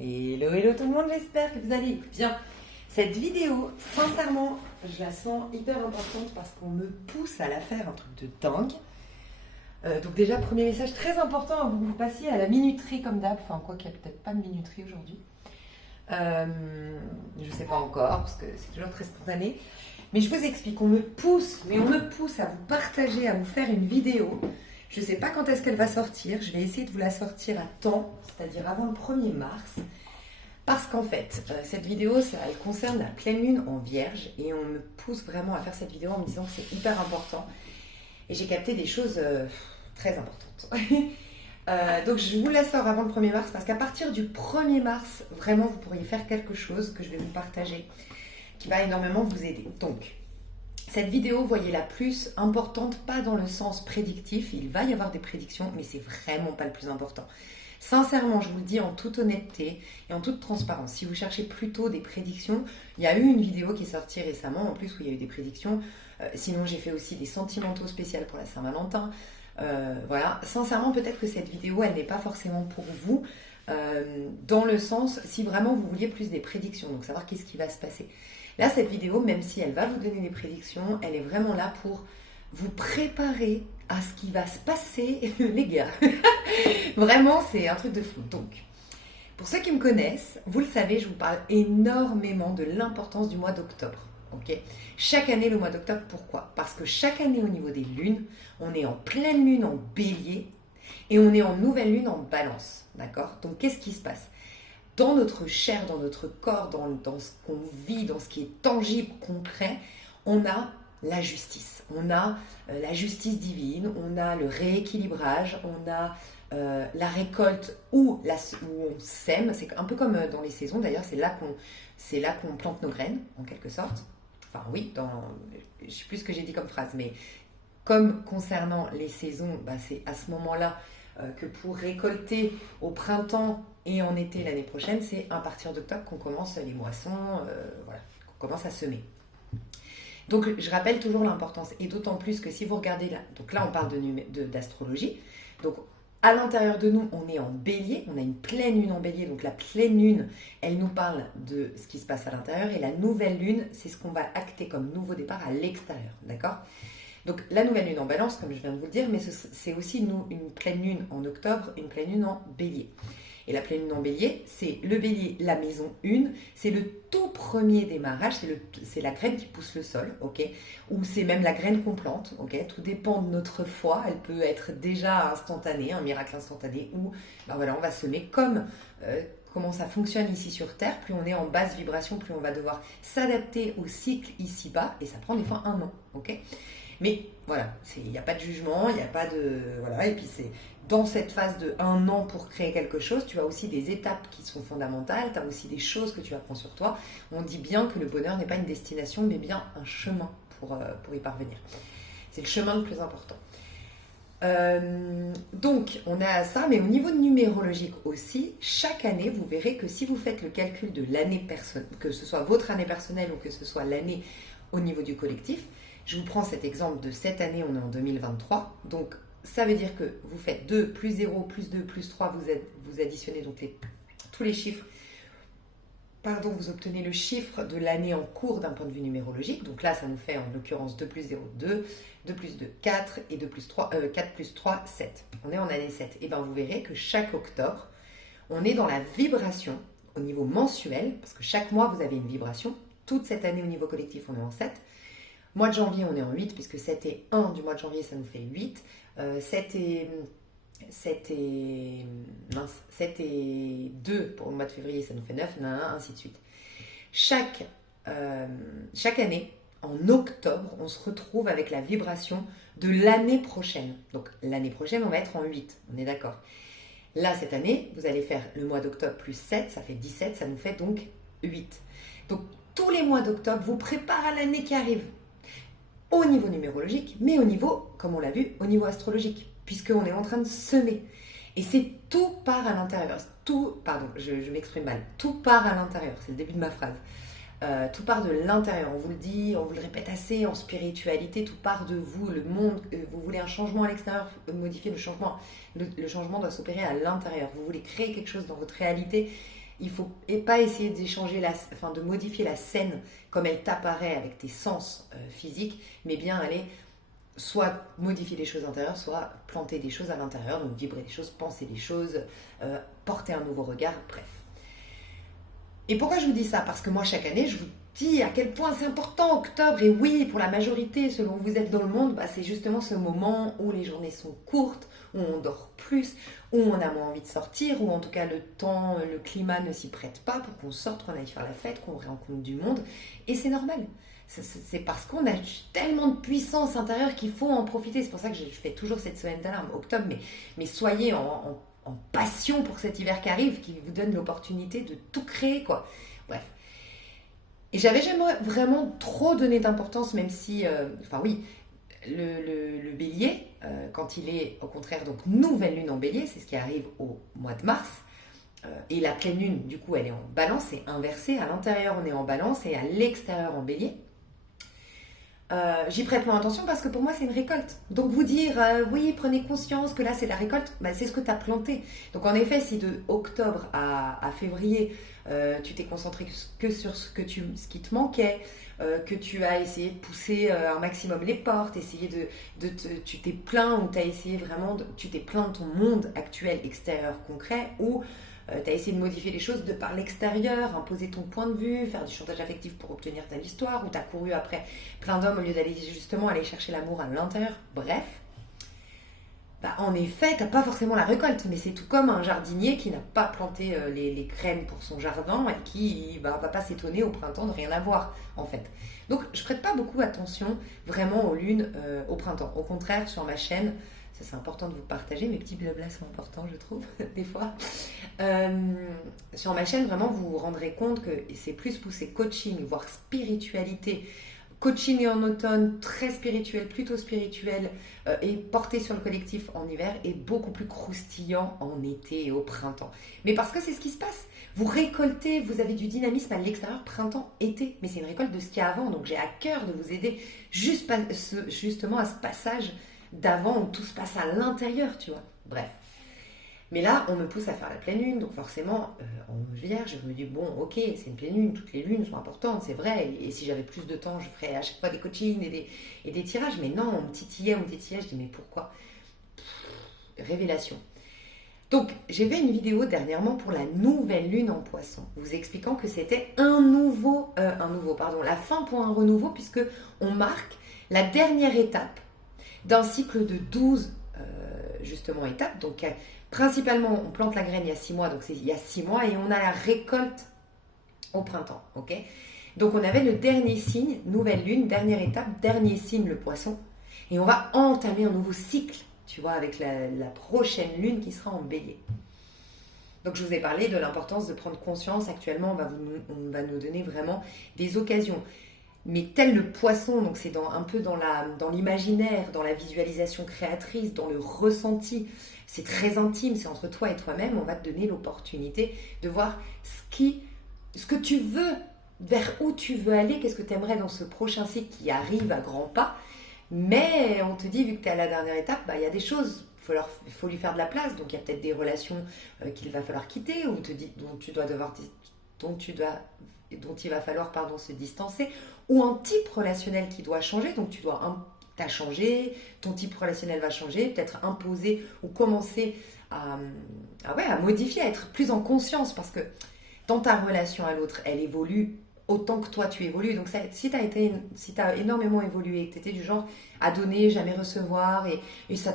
Hello, hello tout le monde, j'espère que vous allez bien. Cette vidéo, sincèrement, je la sens hyper importante parce qu'on me pousse à la faire, un truc de dingue. Donc déjà, premier message très important, vous passiez à la minuterie comme d'hab, enfin quoi qu'il n'y a peut-être pas de minuterie aujourd'hui. Je ne sais pas encore parce que c'est toujours très spontané. Mais je vous explique, on me pousse à vous partager, à vous faire une vidéo. Je ne sais pas quand est-ce qu'elle va sortir, je vais essayer de vous la sortir à temps, c'est-à-dire avant le 1er mars. Parce qu'en fait, cette vidéo, elle concerne la pleine lune en Vierge et on me pousse vraiment à faire cette vidéo en me disant que c'est hyper important. Et j'ai capté des choses très importantes. Donc je vous la sors avant le 1er mars parce qu'à partir du 1er mars, vraiment, vous pourriez faire quelque chose que je vais vous partager qui va énormément vous aider. Donc, cette vidéo, voyez-la plus importante, pas dans le sens prédictif, il va y avoir des prédictions, mais c'est vraiment pas le plus important. Sincèrement, je vous le dis en toute honnêteté et en toute transparence, si vous cherchez plutôt des prédictions, il y a eu une vidéo qui est sortie récemment, en plus où il y a eu des prédictions, sinon j'ai fait aussi des sentimentaux spéciaux pour la Saint-Valentin. Voilà, sincèrement, peut-être que cette vidéo, elle n'est pas forcément pour vous, dans le sens, si vraiment vous vouliez plus des prédictions, donc savoir qu'est-ce qui va se passer. Là, cette vidéo, même si elle va vous donner des prédictions, elle est vraiment là pour vous préparer à ce qui va se passer, les gars. Vraiment, c'est un truc de fou. Donc, pour ceux qui me connaissent, vous le savez, je vous parle énormément de l'importance du mois d'octobre. Okay, chaque année, le mois d'octobre, pourquoi? Parce que chaque année, au niveau des lunes, on est en pleine lune en bélier et on est en nouvelle lune en balance. D'accord? Donc, qu'est-ce qui se passe? Dans notre chair, dans notre corps, dans ce qu'on vit, dans ce qui est tangible, concret, on a la justice. On a la justice divine, on a le rééquilibrage, on a la récolte où on sème. C'est un peu comme dans les saisons, d'ailleurs, c'est là qu'on plante nos graines, en quelque sorte. Enfin oui, je ne sais plus ce que j'ai dit comme phrase, mais comme concernant les saisons, c'est à ce moment-là que pour récolter au printemps et en été l'année prochaine, c'est à partir d'octobre qu'on commence les moissons, voilà, qu'on commence à semer. Donc je rappelle toujours l'importance, et d'autant plus que si vous regardez là, donc là on parle d'astrologie, donc à l'intérieur de nous on est en bélier, on a une pleine lune en bélier, donc la pleine lune elle nous parle de ce qui se passe à l'intérieur, et la nouvelle lune c'est ce qu'on va acter comme nouveau départ à l'extérieur, d'accord? Donc la nouvelle lune en balance, comme je viens de vous le dire, mais c'est aussi une pleine lune en octobre, une pleine lune en bélier. Et la pleine lune en bélier, c'est le bélier, la maison 1, c'est le tout premier démarrage, c'est la graine qui pousse le sol, ok? Ou c'est même la graine qu'on plante, ok? Tout dépend de notre foi, elle peut être déjà instantanée, un miracle instantané, ou voilà, on va semer comme comment ça fonctionne ici sur Terre, plus on est en basse vibration, plus on va devoir s'adapter au cycle ici-bas, et ça prend des fois 1 an, ok? Mais voilà, il n'y a pas de jugement, il n'y a pas de... Voilà, et puis c'est dans cette phase de 1 an pour créer quelque chose, tu as aussi des étapes qui sont fondamentales, tu as aussi des choses que tu apprends sur toi. On dit bien que le bonheur n'est pas une destination, mais bien un chemin pour y parvenir. C'est le chemin le plus important. Donc, on a ça, mais au niveau numérologique aussi, chaque année, vous verrez que si vous faites le calcul de l'année personnelle, que ce soit votre année personnelle ou que ce soit l'année au niveau du collectif, je vous prends cet exemple de cette année, on est en 2023, donc ça veut dire que vous faites 2 plus 0 plus 2 plus 3, vous additionnez donc tous les chiffres, vous obtenez le chiffre de l'année en cours d'un point de vue numérologique, donc là ça nous fait en l'occurrence 2 plus 0, 2, 2 plus 2, 4, et 4 plus 3, 7. On est en année 7. Et bien vous verrez que chaque octobre, on est dans la vibration au niveau mensuel, parce que chaque mois vous avez une vibration, toute cette année au niveau collectif on est en 7, mois de janvier, on est en 8, puisque 7 et 1 du mois de janvier, ça nous fait 8. 7 et 2 pour le mois de février, ça nous fait 9, ainsi de suite. Chaque année, en octobre, on se retrouve avec la vibration de l'année prochaine. Donc l'année prochaine, on va être en 8, on est d'accord. Là, cette année, vous allez faire le mois d'octobre plus 7, ça fait 17, ça nous fait donc 8. Donc tous les mois d'octobre vous préparent à l'année qui arrive. Au niveau numérologique, mais au niveau, comme on l'a vu, au niveau astrologique, puisqu'on est en train de semer. Et c'est tout part à l'intérieur. Je m'exprime mal. Tout part à l'intérieur, c'est le début de ma phrase. Tout part de l'intérieur, on vous le dit, on vous le répète assez en spiritualité, tout part de vous, le monde, vous voulez un changement à l'extérieur, modifier le changement. Le changement doit s'opérer à l'intérieur. Vous voulez créer quelque chose dans votre réalité, Il faut et pas essayer d'échanger de modifier la scène comme elle t'apparaît avec tes sens physiques, mais bien aller soit modifier les choses intérieures, soit planter des choses à l'intérieur, donc vibrer des choses, penser des choses, porter un nouveau regard, bref. Et pourquoi je vous dis ça? Parce que moi, chaque année, je vous dis à quel point c'est important octobre. Et oui, pour la majorité, selon où vous êtes dans le monde, c'est justement ce moment où les journées sont courtes, où on dort plus, où on a moins envie de sortir, où en tout cas le temps, le climat ne s'y prête pas pour qu'on sorte, qu'on aille faire la fête, qu'on rencontre du monde. Et c'est normal. C'est parce qu'on a tellement de puissance intérieure qu'il faut en profiter. C'est pour ça que je fais toujours cette semaine d'alarme, octobre, mais soyez en passion pour cet hiver qui arrive, qui vous donne l'opportunité de tout créer, quoi. Bref. Et j'avais jamais vraiment trop donné d'importance, même si, le bélier, quand il est au contraire, donc nouvelle lune en bélier, c'est ce qui arrive au mois de mars, et la pleine lune, du coup, elle est en balance, c'est inversé, à l'intérieur on est en balance et à l'extérieur en bélier. J'y prête moins attention parce que pour moi c'est une récolte. Donc vous dire oui, prenez conscience que là c'est la récolte, c'est ce que tu as planté. Donc en effet, si de octobre à février tu t'es concentré que sur ce qui te manquait, que tu as essayé de pousser un maximum les portes, tu t'es plaint ou tu as essayé vraiment, tu t'es plaint de ton monde actuel, extérieur, concret, ou tu as essayé de modifier les choses de par l'extérieur, imposer ton point de vue, faire du chantage affectif pour obtenir ta histoire, ou tu as couru après plein d'hommes au lieu d'aller justement aller chercher l'amour à l'intérieur. Bref, en effet, tu n'as pas forcément la récolte, mais c'est tout comme un jardinier qui n'a pas planté les graines pour son jardin et qui va pas s'étonner au printemps de rien avoir, en fait. Donc, je prête pas beaucoup attention vraiment aux lunes au printemps. Au contraire, sur ma chaîne, ça c'est important de vous partager, mes petits blablas sont importants je trouve, des fois. Sur ma chaîne, vraiment vous vous rendrez compte que c'est plus poussé coaching, voire spiritualité. Coaching en automne, très spirituel, plutôt spirituel, et porté sur le collectif en hiver, et beaucoup plus croustillant en été et au printemps. Mais parce que c'est ce qui se passe. Vous récoltez, vous avez du dynamisme à l'extérieur, printemps, été. Mais c'est une récolte de ce qu'il y a avant, donc j'ai à cœur de vous aider justement à ce passage d'avant où tout se passe à l'intérieur, tu vois. Bref. Mais là, on me pousse à faire la pleine lune, donc forcément, en vierge, je me dis, bon, ok, c'est une pleine lune, toutes les lunes sont importantes, c'est vrai, et si j'avais plus de temps, je ferais à chaque fois des coachings et des tirages, mais non, on me titillait, je dis, mais pourquoi? Révélation. Donc, j'ai fait une vidéo dernièrement pour la nouvelle lune en poisson, vous expliquant que c'était la fin pour un renouveau, puisque on marque la dernière étape d'un cycle de 12 justement étapes. Donc principalement on plante la graine il y a 6 mois, donc c'est il y a 6 mois, et on a la récolte au printemps, ok. Donc on avait le dernier signe, nouvelle lune, dernière étape, dernier signe le poisson, et on va entamer un nouveau cycle, tu vois, avec la prochaine lune qui sera en bélier. Donc je vous ai parlé de l'importance de prendre conscience. Actuellement on va nous donner vraiment des occasions. Mais tel le poisson, donc c'est un peu dans l'imaginaire, dans la visualisation créatrice, dans le ressenti. C'est très intime, c'est entre toi et toi-même. On va te donner l'opportunité de voir ce que tu veux, vers où tu veux aller, qu'est-ce que tu aimerais dans ce prochain cycle qui arrive à grands pas. Mais on te dit, vu que tu es à la dernière étape, il y a des choses, il faut lui faire de la place. Donc il y a peut-être des relations qu'il va falloir quitter, ou dont il va falloir se distancer, ou un type relationnel qui doit changer, donc t'as changé, ton type relationnel va changer, peut-être imposer ou commencer à modifier, à être plus en conscience, parce que dans ta relation à l'autre, elle évolue autant que toi tu évolues. Donc si t'as énormément évolué, que t'étais du genre à donner, jamais recevoir, et ça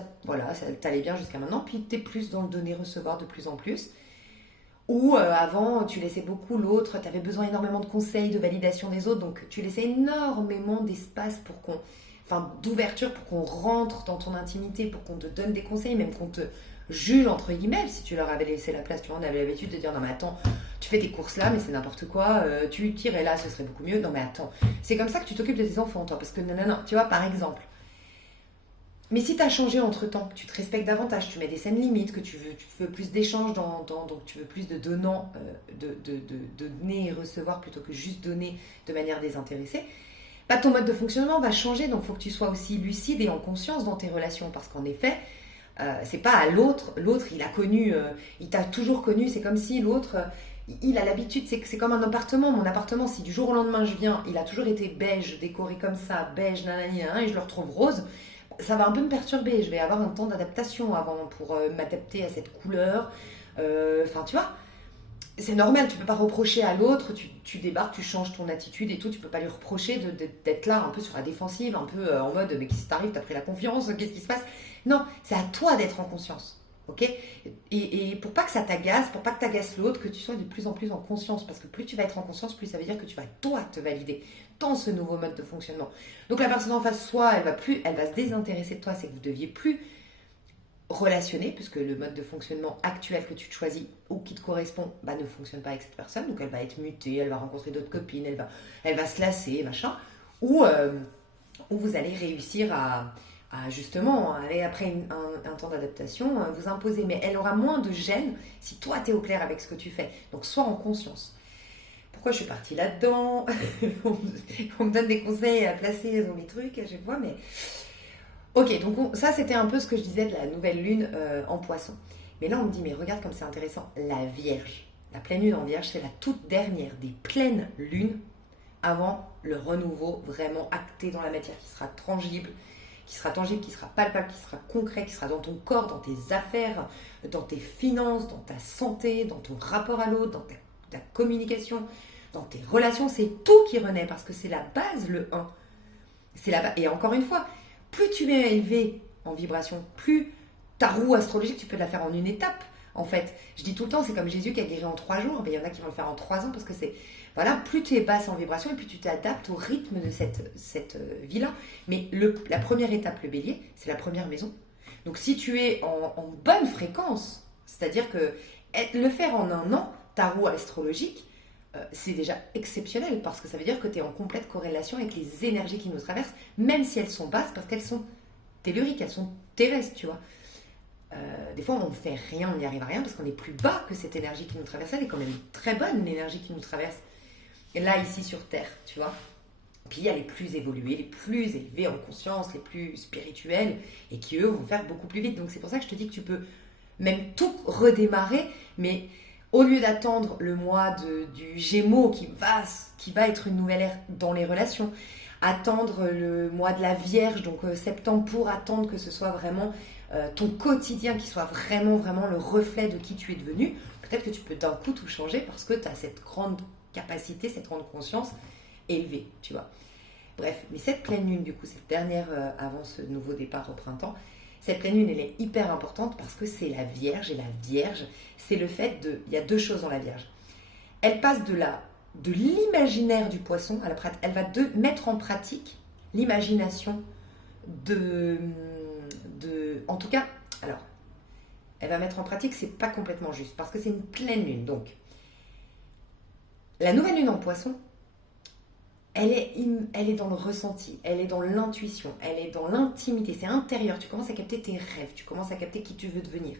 t'allait bien jusqu'à maintenant, puis t'es plus dans le donner-recevoir de plus en plus. Ou avant, tu laissais beaucoup l'autre, tu avais besoin énormément de conseils, de validation des autres, donc tu laissais énormément d'espace d'ouverture pour qu'on rentre dans ton intimité, pour qu'on te donne des conseils, même qu'on te juge, entre guillemets, si tu leur avais laissé la place. Tu vois, on avait l'habitude de dire, non mais attends, tu fais tes courses là, mais c'est n'importe quoi, tu tirais là, ce serait beaucoup mieux. Non mais attends, c'est comme ça que tu t'occupes de tes enfants, toi, parce que non, tu vois, par exemple. Mais si tu as changé entre-temps, que tu te respectes davantage, tu mets des scènes limites, que tu veux plus d'échanges, donc tu veux plus de donnant, de donner et recevoir plutôt que juste donner de manière désintéressée, ton mode de fonctionnement va changer. Donc il faut que tu sois aussi lucide et en conscience dans tes relations, parce qu'en effet, c'est pas à l'autre il t'a toujours connu, c'est comme si l'autre, il a l'habitude, c'est comme un appartement. Mon appartement, si du jour au lendemain je viens, il a toujours été beige, décoré comme ça, beige, nanani, et je le retrouve rose, ça va un peu me perturber. Je vais avoir un temps d'adaptation avant pour m'adapter à cette couleur. Enfin, tu vois, c'est normal, tu peux pas reprocher à l'autre, tu débarques, tu changes ton attitude et tout, tu peux pas lui reprocher d'être là un peu sur la défensive, un peu en mode mais qu'est-ce qui t'arrive, t'as pris la confiance, qu'est-ce qui se passe? Non, c'est à toi d'être en conscience, ok? Et pour pas que ça t'agace, pour pas que t'agaces l'autre, que tu sois de plus en plus en conscience, parce que plus tu vas être en conscience, plus ça veut dire que tu vas toi te valider dans ce nouveau mode de fonctionnement. Donc la personne en face, soit elle va se désintéresser de toi, c'est que vous deviez plus relationner, puisque le mode de fonctionnement actuel que tu te choisis ou qui te correspond ne fonctionne pas avec cette personne, donc elle va être mutée, elle va rencontrer d'autres copines, elle va se lasser, machin, ou vous allez réussir à justement, après un temps d'adaptation, vous imposer, mais elle aura moins de gêne si toi tu es au clair avec ce que tu fais, donc sois en conscience. Pourquoi je suis partie là-dedans? On me donne des conseils à placer dans les trucs, je vois, mais... Ok, donc ça c'était un peu ce que je disais de la nouvelle lune en poisson. Mais là on me dit, mais regarde comme c'est intéressant, la Vierge. La pleine lune en Vierge, c'est la toute dernière des pleines lunes avant le renouveau vraiment acté dans la matière, qui sera tangible, qui sera palpable, qui sera concret, qui sera dans ton corps, dans tes affaires, dans tes finances, dans ta santé, dans ton rapport à l'autre, dans ta communication, dans tes relations. C'est tout qui renaît parce que c'est la base, le 1. C'est la base. Et encore une fois, plus tu es élevé en vibration, plus ta roue astrologique, tu peux la faire en une étape, en fait. Je dis tout le temps, c'est comme Jésus qui a guéri en 3 jours, il y en a qui vont le faire en 3 ans, parce que c'est... Voilà, plus tu es basse en vibration, et plus tu t'adaptes au rythme de cette vie-là. Mais la première étape, le bélier, c'est la première maison. Donc si tu es en bonne fréquence, c'est-à-dire que le faire en 1 an, ta roue astrologique, c'est déjà exceptionnel parce que ça veut dire que tu es en complète corrélation avec les énergies qui nous traversent, même si elles sont basses parce qu'elles sont telluriques, elles sont terrestres, tu vois. Des fois, on ne fait rien, on n'y arrive à rien parce qu'on est plus bas que cette énergie qui nous traverse. Elle est quand même très bonne, l'énergie qui nous traverse. Et là, ici sur Terre, tu vois. Puis il y a les plus évolués, les plus élevés en conscience, les plus spirituels et qui, eux, vont faire beaucoup plus vite. Donc c'est pour ça que je te dis que tu peux même tout redémarrer, mais... Au lieu d'attendre le mois du Gémeaux qui va être une nouvelle ère dans les relations, attendre le mois de la Vierge, donc septembre, pour attendre que ce soit vraiment ton quotidien qui soit vraiment, vraiment le reflet de qui tu es devenu, peut-être que tu peux d'un coup tout changer parce que tu as cette grande capacité, cette grande conscience élevée, tu vois. Bref, mais cette pleine lune, du coup, cette dernière avant ce nouveau départ au printemps, cette pleine lune, elle est hyper importante parce que c'est la Vierge. Et la Vierge, c'est le fait de... Il y a 2 choses dans la Vierge. Elle passe de l'imaginaire du poisson, elle va mettre en pratique l'imagination en tout cas, alors, elle va mettre en pratique, c'est pas complètement juste, parce que c'est une pleine lune. Donc, la nouvelle lune en poisson, elle est dans le ressenti, elle est dans l'intuition, elle est dans l'intimité, c'est intérieur. Tu commences à capter tes rêves, tu commences à capter qui tu veux devenir.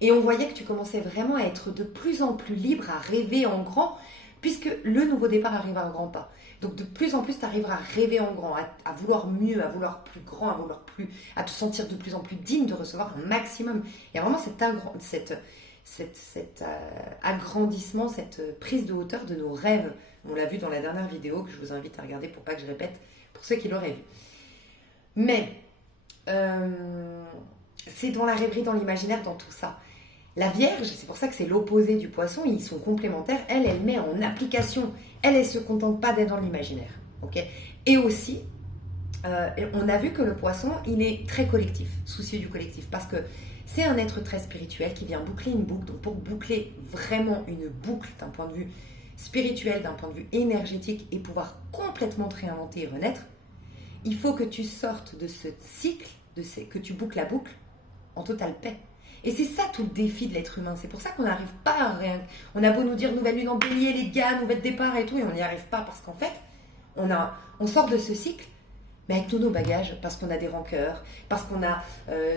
Et on voyait que tu commençais vraiment à être de plus en plus libre, à rêver en grand, puisque le nouveau départ arrive à un grand pas. Donc de plus en plus, tu arriveras à rêver en grand, à vouloir mieux, à vouloir plus grand, à te sentir de plus en plus digne de recevoir un maximum. Il y a vraiment cet agrandissement, cette prise de hauteur de nos rêves. On l'a vu dans la dernière vidéo que je vous invite à regarder pour pas que je répète, pour ceux qui l'auraient vu. Mais c'est dans la rêverie, dans l'imaginaire, dans tout ça. La Vierge, c'est pour ça que c'est l'opposé du poisson, ils sont complémentaires. Elle met en application. Elle se contente pas d'être dans l'imaginaire. Okay, et aussi, on a vu que le poisson, il est très collectif, soucieux du collectif, parce que c'est un être très spirituel qui vient boucler une boucle. Donc pour boucler vraiment une boucle d'un point de vue spirituel, d'un point de vue énergétique et pouvoir complètement te réinventer et renaître, il faut que tu sortes de ce cycle, que tu boucles la boucle en totale paix. Et c'est ça tout le défi de l'être humain. C'est pour ça qu'on n'arrive pas à rien. On a beau nous dire nouvelle lune en bélier, les gars, nouvel départ et tout, et on n'y arrive pas parce qu'en fait, on sort de ce cycle, mais avec tous nos bagages, parce qu'on a des rancœurs, parce qu'on a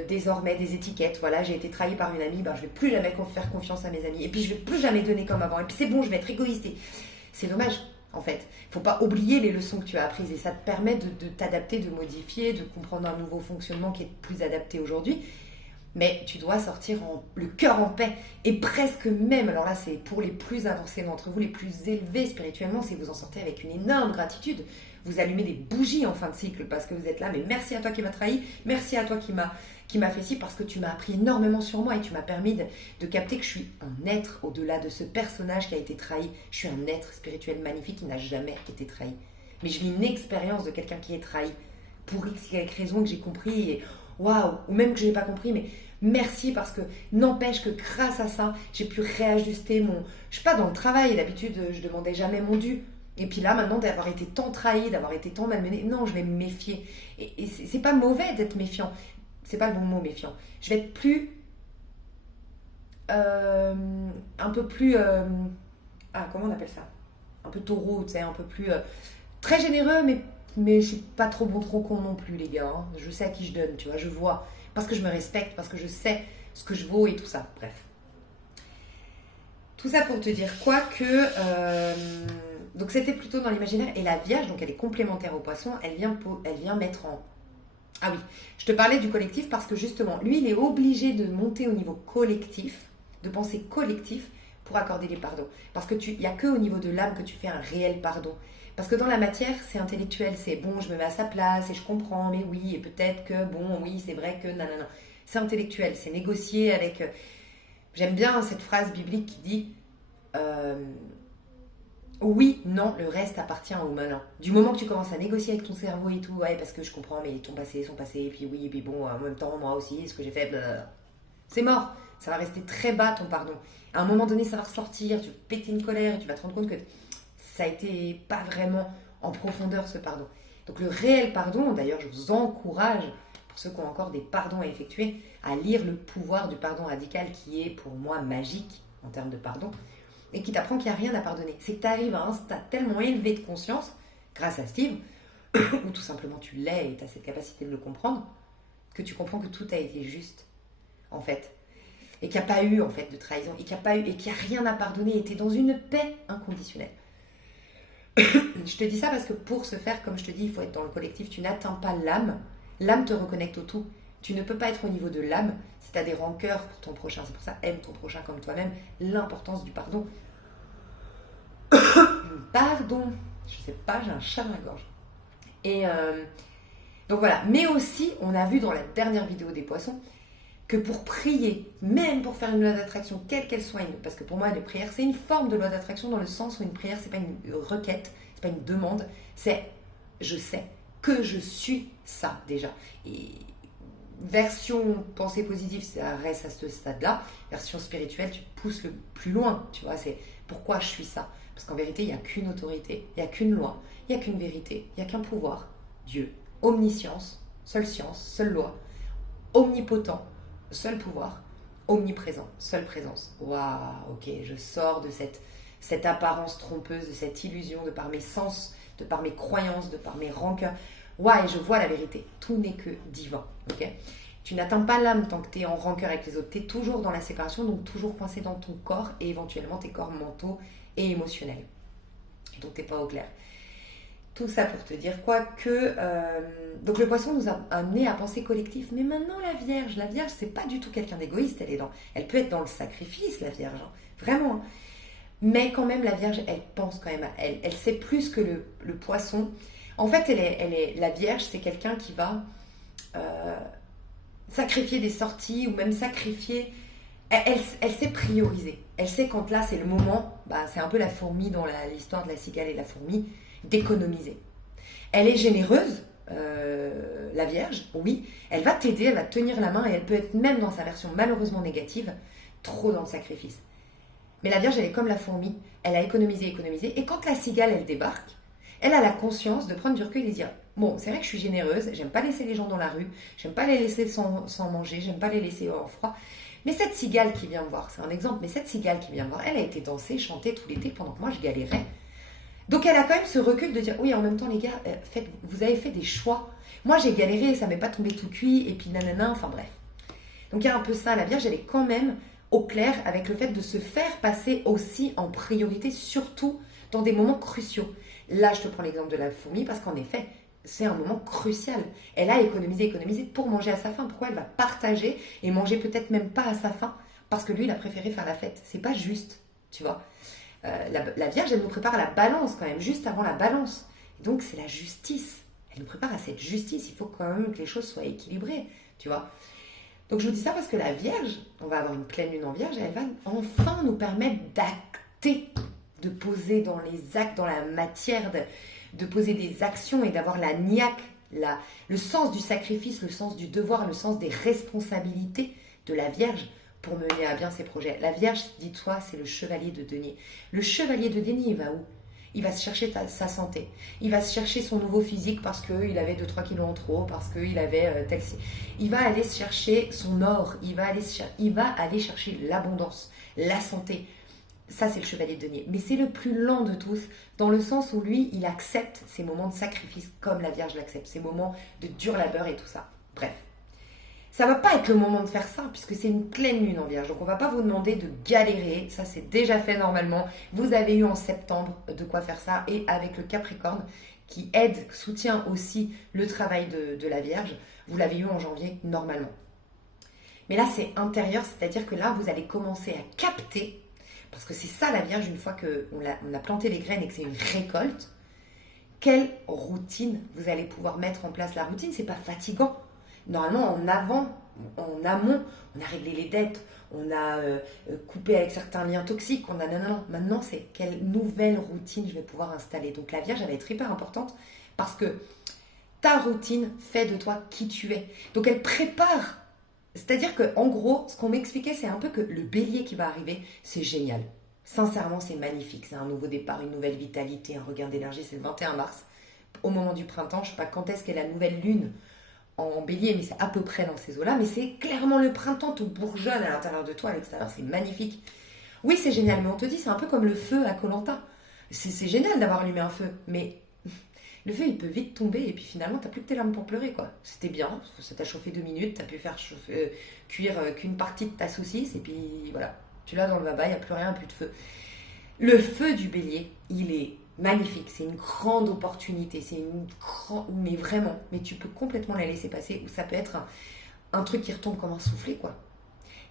désormais des étiquettes. Voilà, j'ai été trahi par une amie, je ne vais plus jamais faire confiance à mes amis, et puis je ne vais plus jamais donner comme avant, et puis c'est bon, je vais être égoïste. C'est dommage, en fait. Il ne faut pas oublier les leçons que tu as apprises, et ça te permet de t'adapter, de modifier, de comprendre un nouveau fonctionnement qui est plus adapté aujourd'hui. Mais tu dois sortir le cœur en paix. Et presque même, alors là c'est pour les plus avancés d'entre vous, les plus élevés spirituellement, c'est que vous en sortez avec une énorme gratitude. Vous allumez des bougies en fin de cycle parce que vous êtes là, mais merci à toi qui m'a trahi, merci à toi qui m'a fait ci, parce que tu m'as appris énormément sur moi et tu m'as permis de capter que je suis un être au-delà de ce personnage qui a été trahi. Je suis un être spirituel magnifique qui n'a jamais été trahi. Mais je vis une expérience de quelqu'un qui est trahi pour X, Y raison que j'ai compris et waouh, ou même que je n'ai pas compris, mais merci parce que n'empêche que grâce à ça, j'ai pu réajuster je sais pas, dans le travail, d'habitude, je demandais jamais mon dû. Et puis là, maintenant, d'avoir été tant trahi, d'avoir été tant malmené, non, je vais me méfier. Et c'est pas mauvais d'être méfiant. C'est pas le bon mot, méfiant. Je vais être plus... un peu plus... comment on appelle ça? Un peu taureau, tu sais, un peu plus... très généreux, mais je suis pas trop bon, trop con non plus, les gars. Hein. Je sais à qui je donne, tu vois, je vois. Parce que je me respecte, parce que je sais ce que je vaux et tout ça. Bref. Tout ça pour te dire quoi que... donc c'était plutôt dans l'imaginaire. Et la Vierge, donc elle est complémentaire au Poisson, elle vient mettre en... Ah oui, je te parlais du collectif parce que justement, lui, il est obligé de monter au niveau collectif, de penser collectif pour accorder les pardons. Parce que il n'y a qu'au niveau de l'âme que tu fais un réel pardon. Parce que dans la matière, c'est intellectuel, c'est bon, je me mets à sa place et je comprends, mais oui, et peut-être que, bon, oui, c'est vrai que, non. C'est intellectuel, c'est négocier avec... J'aime bien cette phrase biblique qui dit oui, non, le reste appartient au malin. Du moment que tu commences à négocier avec ton cerveau et tout, ouais, parce que je comprends, mais ton passé, son passé, et puis oui, et puis bon, en même temps, moi aussi, ce que j'ai fait, c'est mort. Ça va rester très bas ton pardon. À un moment donné, ça va ressortir, tu vas péter une colère et tu vas te rendre compte que ça a été pas vraiment en profondeur ce pardon. Donc le réel pardon, d'ailleurs, je vous encourage, pour ceux qui ont encore des pardons à effectuer, à lire Le pouvoir du pardon radical qui est pour moi magique en termes de pardon et qui t'apprend qu'il n'y a rien à pardonner. C'est que tu arrives à un stade tellement élevé de conscience, grâce à Steve, ou tout simplement tu l'es et tu as cette capacité de le comprendre, que tu comprends que tout a été juste, en fait. Et qu'il n'y a pas eu, en fait, de trahison, et qu'il n'y a rien à pardonner, et tu es dans une paix inconditionnelle. Je te dis ça parce que pour ce faire, comme je te dis, il faut être dans le collectif, tu n'atteins pas l'âme. L'âme te reconnecte au tout. Tu ne peux pas être au niveau de l'âme si tu as des rancœurs pour ton prochain. C'est pour ça, aime ton prochain comme toi-même. L'importance du pardon. Pardon. Je sais pas, j'ai un chat dans la gorge. Et donc voilà. Mais aussi, on a vu dans la dernière vidéo des poissons que pour prier, même pour faire une loi d'attraction, quelle qu'elle soit, parce que pour moi, une prière, c'est une forme de loi d'attraction dans le sens où une prière, c'est pas une requête, c'est pas une demande, c'est je sais que je suis ça déjà. Et version pensée positive, ça reste à ce stade-là. Version spirituelle, tu pousses le plus loin, tu vois, c'est pourquoi je suis ça. Parce qu'en vérité, il n'y a qu'une autorité, il n'y a qu'une loi, il n'y a qu'une vérité, il n'y a qu'un pouvoir, Dieu, omniscience, seule science, seule loi, omnipotent, seul pouvoir, omniprésent, seule présence. Waouh, ok, je sors de cette apparence trompeuse, de cette illusion, de par mes sens, de par mes croyances, de par mes rancœurs. Waouh, et je vois la vérité. Tout n'est que divin, ok. Tu n'atteins pas l'âme tant que tu es en rancœur avec les autres. Tu es toujours dans la séparation, donc toujours coincé dans ton corps et éventuellement tes corps mentaux et émotionnels. Et donc tu n'es pas au clair. Tout ça pour te dire quoi que... donc le poisson nous a amené à penser collectif. Mais maintenant la Vierge, c'est pas du tout quelqu'un d'égoïste. Elle peut être dans le sacrifice, la Vierge. Hein, vraiment. Mais quand même, la Vierge, elle pense quand même à elle. Elle sait plus que le poisson. En fait, la Vierge, c'est quelqu'un qui va sacrifier des sorties ou même sacrifier... Elle sait prioriser. Elle sait quand là, c'est le moment. C'est un peu la fourmi dans l'histoire de la cigale et la fourmi, d'économiser. Elle est généreuse, la Vierge, oui. Elle va t'aider, elle va te tenir la main et elle peut être même dans sa version malheureusement négative, trop dans le sacrifice. Mais la Vierge, elle est comme la fourmi. Elle a économisé. Et quand la cigale, elle débarque, elle a la conscience de prendre du recul et de dire « Bon, c'est vrai que je suis généreuse, j'aime pas laisser les gens dans la rue, j'aime pas les laisser sans manger, j'aime pas les laisser en froid. Mais cette cigale qui vient me voir, c'est un exemple, mais cette cigale qui vient me voir, elle a été danser, chanter tout l'été pendant que moi, je galérais. Donc elle a quand même ce recul de dire « Oui, en même temps, les gars, vous avez fait des choix. Moi, j'ai galéré, ça m'est pas tombé tout cuit, et puis nanana, enfin bref. » Donc il y a un peu ça, la Vierge, elle est quand même au clair avec le fait de se faire passer aussi en priorité, surtout dans des moments cruciaux. Là, je te prends l'exemple de la fourmi parce qu'en effet, c'est un moment crucial. Elle a économisé pour manger à sa faim. Pourquoi elle va partager et manger peut-être même pas à sa faim? Parce que lui, il a préféré faire la fête. C'est pas juste, tu vois. La Vierge, elle nous prépare à la balance quand même, juste avant la balance. Et donc, c'est la justice. Elle nous prépare à cette justice. Il faut quand même que les choses soient équilibrées, tu vois. Donc, je vous dis ça parce que la Vierge, on va avoir une pleine lune en Vierge, et elle va enfin nous permettre d'acter, de poser dans les actes, dans la matière, de poser des actions et d'avoir la niaque, le sens du sacrifice, le sens du devoir, le sens des responsabilités de la Vierge pour mener à bien ses projets. La Vierge, dis-toi, c'est le chevalier de denier. Le chevalier de denier, il va où? Il va se chercher sa santé. Il va se chercher son nouveau physique parce qu'il avait 2-3 kilos en trop, parce qu'il avait Il va aller se chercher son or. Il va aller chercher l'abondance, la santé. Ça, c'est le chevalier de denier. Mais c'est le plus lent de tous, dans le sens où lui, il accepte ces moments de sacrifice comme la Vierge l'accepte. Ces moments de dur labeur et tout ça. Bref. Ça va pas être le moment de faire ça, puisque c'est une pleine lune en Vierge. Donc on va pas vous demander de galérer, ça c'est déjà fait normalement. Vous avez eu en septembre de quoi faire ça, et avec le Capricorne, qui aide, soutient aussi le travail de la Vierge, vous l'avez eu en janvier normalement. Mais là c'est intérieur, c'est-à-dire que là vous allez commencer à capter, parce que c'est ça la Vierge, une fois qu'on a planté les graines et que c'est une récolte, quelle routine vous allez pouvoir mettre en place. La routine, c'est pas fatigant. Normalement, en amont, on a réglé les dettes, on a coupé avec certains liens toxiques, non. Maintenant, c'est quelle nouvelle routine je vais pouvoir installer. Donc la Vierge, elle va être hyper importante parce que ta routine fait de toi qui tu es. Donc elle prépare. C'est-à-dire qu'en gros, ce qu'on m'expliquait, c'est un peu que le bélier qui va arriver, c'est génial. Sincèrement, c'est magnifique. C'est un nouveau départ, une nouvelle vitalité, un regain d'énergie. C'est le 21 mars, au moment du printemps. Je ne sais pas quand est-ce qu'est la nouvelle lune en bélier, mais c'est à peu près dans ces eaux-là. Mais c'est clairement le printemps, tout bourgeonne à l'intérieur de toi, à l'extérieur. C'est magnifique. Oui, c'est génial, mais on te dit, c'est un peu comme le feu à Koh Lanta. C'est génial d'avoir allumé un feu, mais le feu, il peut vite tomber et puis finalement, t'as plus que tes larmes pour pleurer, quoi. C'était bien, ça t'a chauffé 2 minutes, t'as pu faire cuire qu'une partie de ta saucisse et puis voilà, tu l'as dans le baba, il n'y a plus rien, plus de feu. Le feu du bélier, il est magnifique, c'est une grande opportunité, mais vraiment, mais tu peux complètement la laisser passer, ou ça peut être un truc qui retombe comme un soufflet, quoi.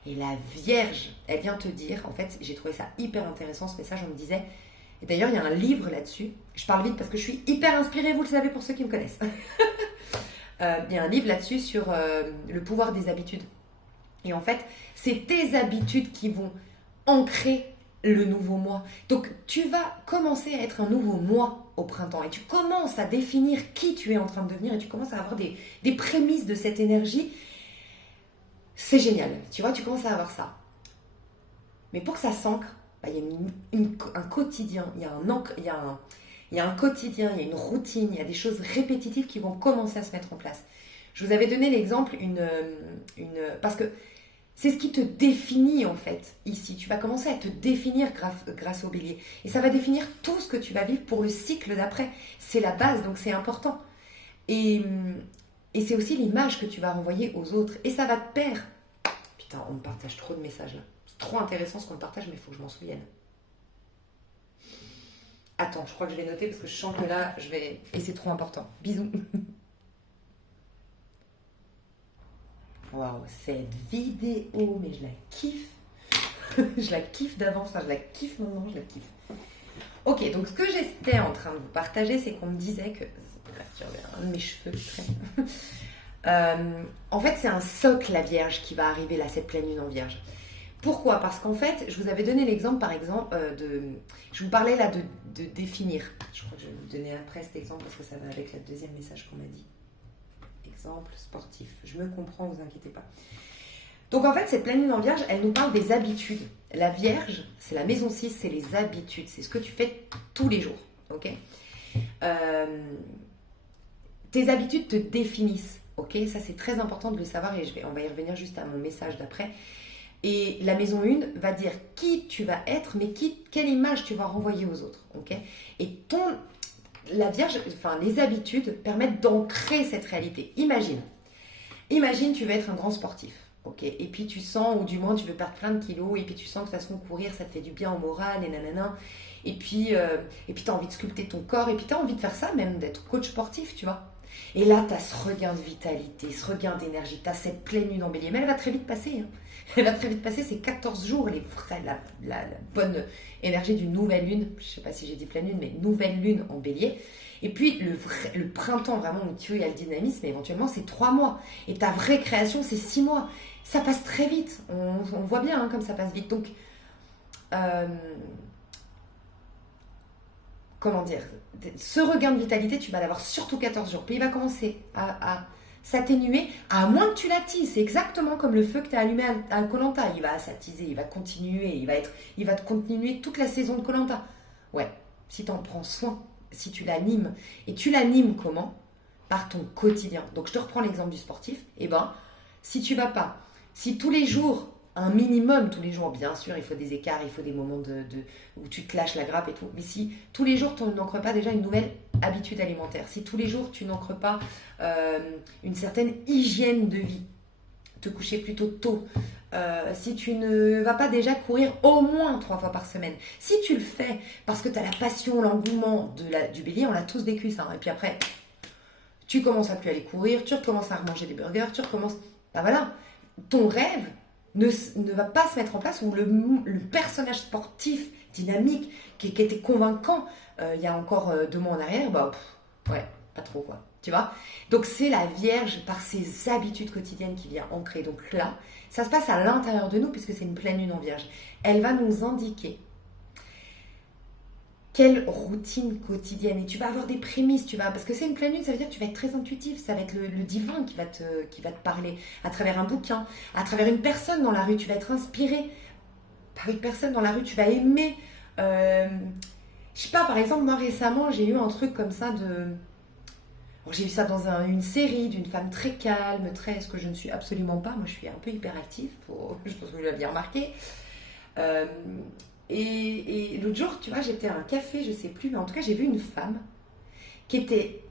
Et la Vierge, elle vient te dire, en fait, j'ai trouvé ça hyper intéressant, ce message, on me disait... Et d'ailleurs, il y a un livre là-dessus. Je parle vite parce que je suis hyper inspirée, vous le savez pour ceux qui me connaissent. Il y a un livre là-dessus sur le pouvoir des habitudes. Et en fait, c'est tes habitudes qui vont ancrer le nouveau moi. Donc, tu vas commencer à être un nouveau moi au printemps. Et tu commences à définir qui tu es en train de devenir. Et tu commences à avoir des prémices de cette énergie. C'est génial. Tu vois, tu commences à avoir ça. Mais pour que ça s'ancre, il y a un quotidien, il y a un quotidien, il y a une routine, il y a des choses répétitives qui vont commencer à se mettre en place. Je vous avais donné l'exemple, parce que c'est ce qui te définit en fait ici. Tu vas commencer à te définir grâce au bélier. Et ça va définir tout ce que tu vas vivre pour le cycle d'après. C'est la base, donc c'est important. Et c'est aussi l'image que tu vas renvoyer aux autres. Et ça va te plaire. Putain, on me partage trop de messages là. Trop intéressant ce qu'on partage, mais il faut que je m'en souvienne. Attends, je crois que je vais noter parce que je sens que là, je vais... Et c'est trop important. Bisous. Waouh, cette vidéo, mais je la kiffe. Je la kiffe d'avance, enfin, je la kiffe maintenant, je la kiffe. Ok, donc ce que j'étais en train de vous partager, c'est qu'on me disait que... Bref, tu regardes un de mes cheveux en fait, c'est un socle, la Vierge, qui va arriver là, cette pleine lune en Vierge. Pourquoi? Parce qu'en fait, je vous avais donné l'exemple, par exemple, je vous parlais là de définir. Je crois que je vais vous donner après cet exemple parce que ça va avec le deuxième message qu'on m'a dit. Exemple sportif. Je me comprends, vous inquiétez pas. Donc en fait, cette pleine lune en Vierge, elle nous parle des habitudes. La Vierge, c'est la maison 6, c'est les habitudes. C'est ce que tu fais tous les jours. Ok? Tes habitudes te définissent. Ok? Ça, c'est très important de le savoir et on va y revenir juste à mon message d'après. Et la maison 1 va dire qui tu vas être, mais quelle image tu vas renvoyer aux autres. Okay? Et la Vierge, enfin les habitudes permettent d'ancrer cette réalité. Imagine, tu veux être un grand sportif. Okay? Et puis tu sens, ou du moins tu veux perdre plein de kilos, et puis tu sens que de toute façon courir, ça te fait du bien au moral, et nanana. Et puis tu as envie de sculpter ton corps, et puis tu as envie de faire ça, même d'être coach sportif, tu vois. Et là, tu as ce regain de vitalité, ce regain d'énergie, tu as cette pleine lune en bélier. Mais elle va très vite passer. Hein. Elle va très vite passer, c'est 14 jours, la bonne énergie d'une nouvelle lune. Je ne sais pas si j'ai dit pleine lune, mais nouvelle lune en bélier. Et puis le printemps, vraiment, où il y a le dynamisme, éventuellement, c'est 3 mois. Et ta vraie création, c'est 6 mois. Ça passe très vite. On voit bien hein, comme ça passe vite. Donc, comment dire, ce regain de vitalité, tu vas l'avoir surtout 14 jours. Puis il va commencer à s'atténuer, à moins que tu l'attises. C'est exactement comme le feu que tu as allumé à Koh Lanta. Il va s'attiser, il va continuer, il va te continuer toute la saison de Koh Lanta. Ouais, si tu en prends soin, si tu l'animes. Et tu l'animes comment? Par ton quotidien. Donc je te reprends l'exemple du sportif. Eh ben, si tu vas pas, si tous les jours, un minimum tous les jours, bien sûr, il faut des écarts, il faut des moments où tu te lâches la grappe et tout. Mais si tous les jours, tu n'ancres pas déjà une nouvelle habitude alimentaire, si tous les jours, tu n'ancres pas une certaine hygiène de vie, te coucher plutôt tôt, si tu ne vas pas déjà courir au moins 3 fois par semaine, si tu le fais parce que tu as la passion, l'engouement du bélier, on l'a tous vécu ça. Et puis après, tu commences à plus aller courir, tu recommences à remanger des burgers, tu recommences... Ben voilà, ton rêve ne va pas se mettre en place, où le personnage sportif, dynamique, qui était convaincant il y a encore 2 mois en arrière, ouais, pas trop quoi, tu vois. Donc c'est la Vierge par ses habitudes quotidiennes qui vient ancrer. Donc là, ça se passe à l'intérieur de nous puisque c'est une pleine lune en Vierge. Elle va nous indiquer quelle routine quotidienne, et tu vas avoir des prémices, parce que c'est une pleine lune, ça veut dire que tu vas être très intuitif, ça va être le divin qui va te parler à travers un bouquin, à travers une personne dans la rue, tu vas être inspiré par une personne dans la rue, tu vas aimer, je sais pas, par exemple, moi récemment, j'ai eu un truc comme ça j'ai eu ça dans une série d'une femme très calme, ce que je ne suis absolument pas, moi je suis un peu hyperactive, je pense que vous l'avez remarqué, et l'autre jour, tu vois, j'étais à un café, je sais plus, mais en tout cas, j'ai vu une femme qui était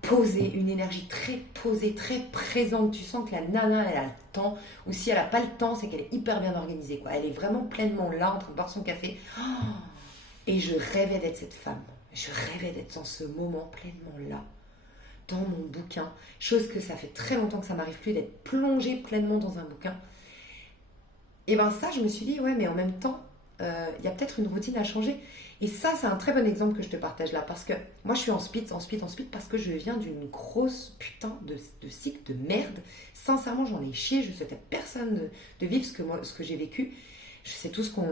posée, une énergie très posée, très présente. Tu sens que la nana, elle a le temps, ou si elle n'a pas le temps, c'est qu'elle est hyper bien organisée, quoi. Elle est vraiment pleinement là, en train de boire son café. Et je rêvais d'être cette femme. Je rêvais d'être dans ce moment pleinement là, dans mon bouquin. Chose que ça fait très longtemps que ça m'arrive plus, d'être plongée pleinement dans un bouquin. Et ben ça, je me suis dit, ouais, mais en même temps, il y a peut-être une routine à changer. Et ça, c'est un très bon exemple que je te partage là. Parce que moi, je suis en speed, parce que je viens d'une grosse putain de cycle de merde. Sincèrement, j'en ai chié. Je souhaite à personne de vivre ce que j'ai vécu. Je sais tous on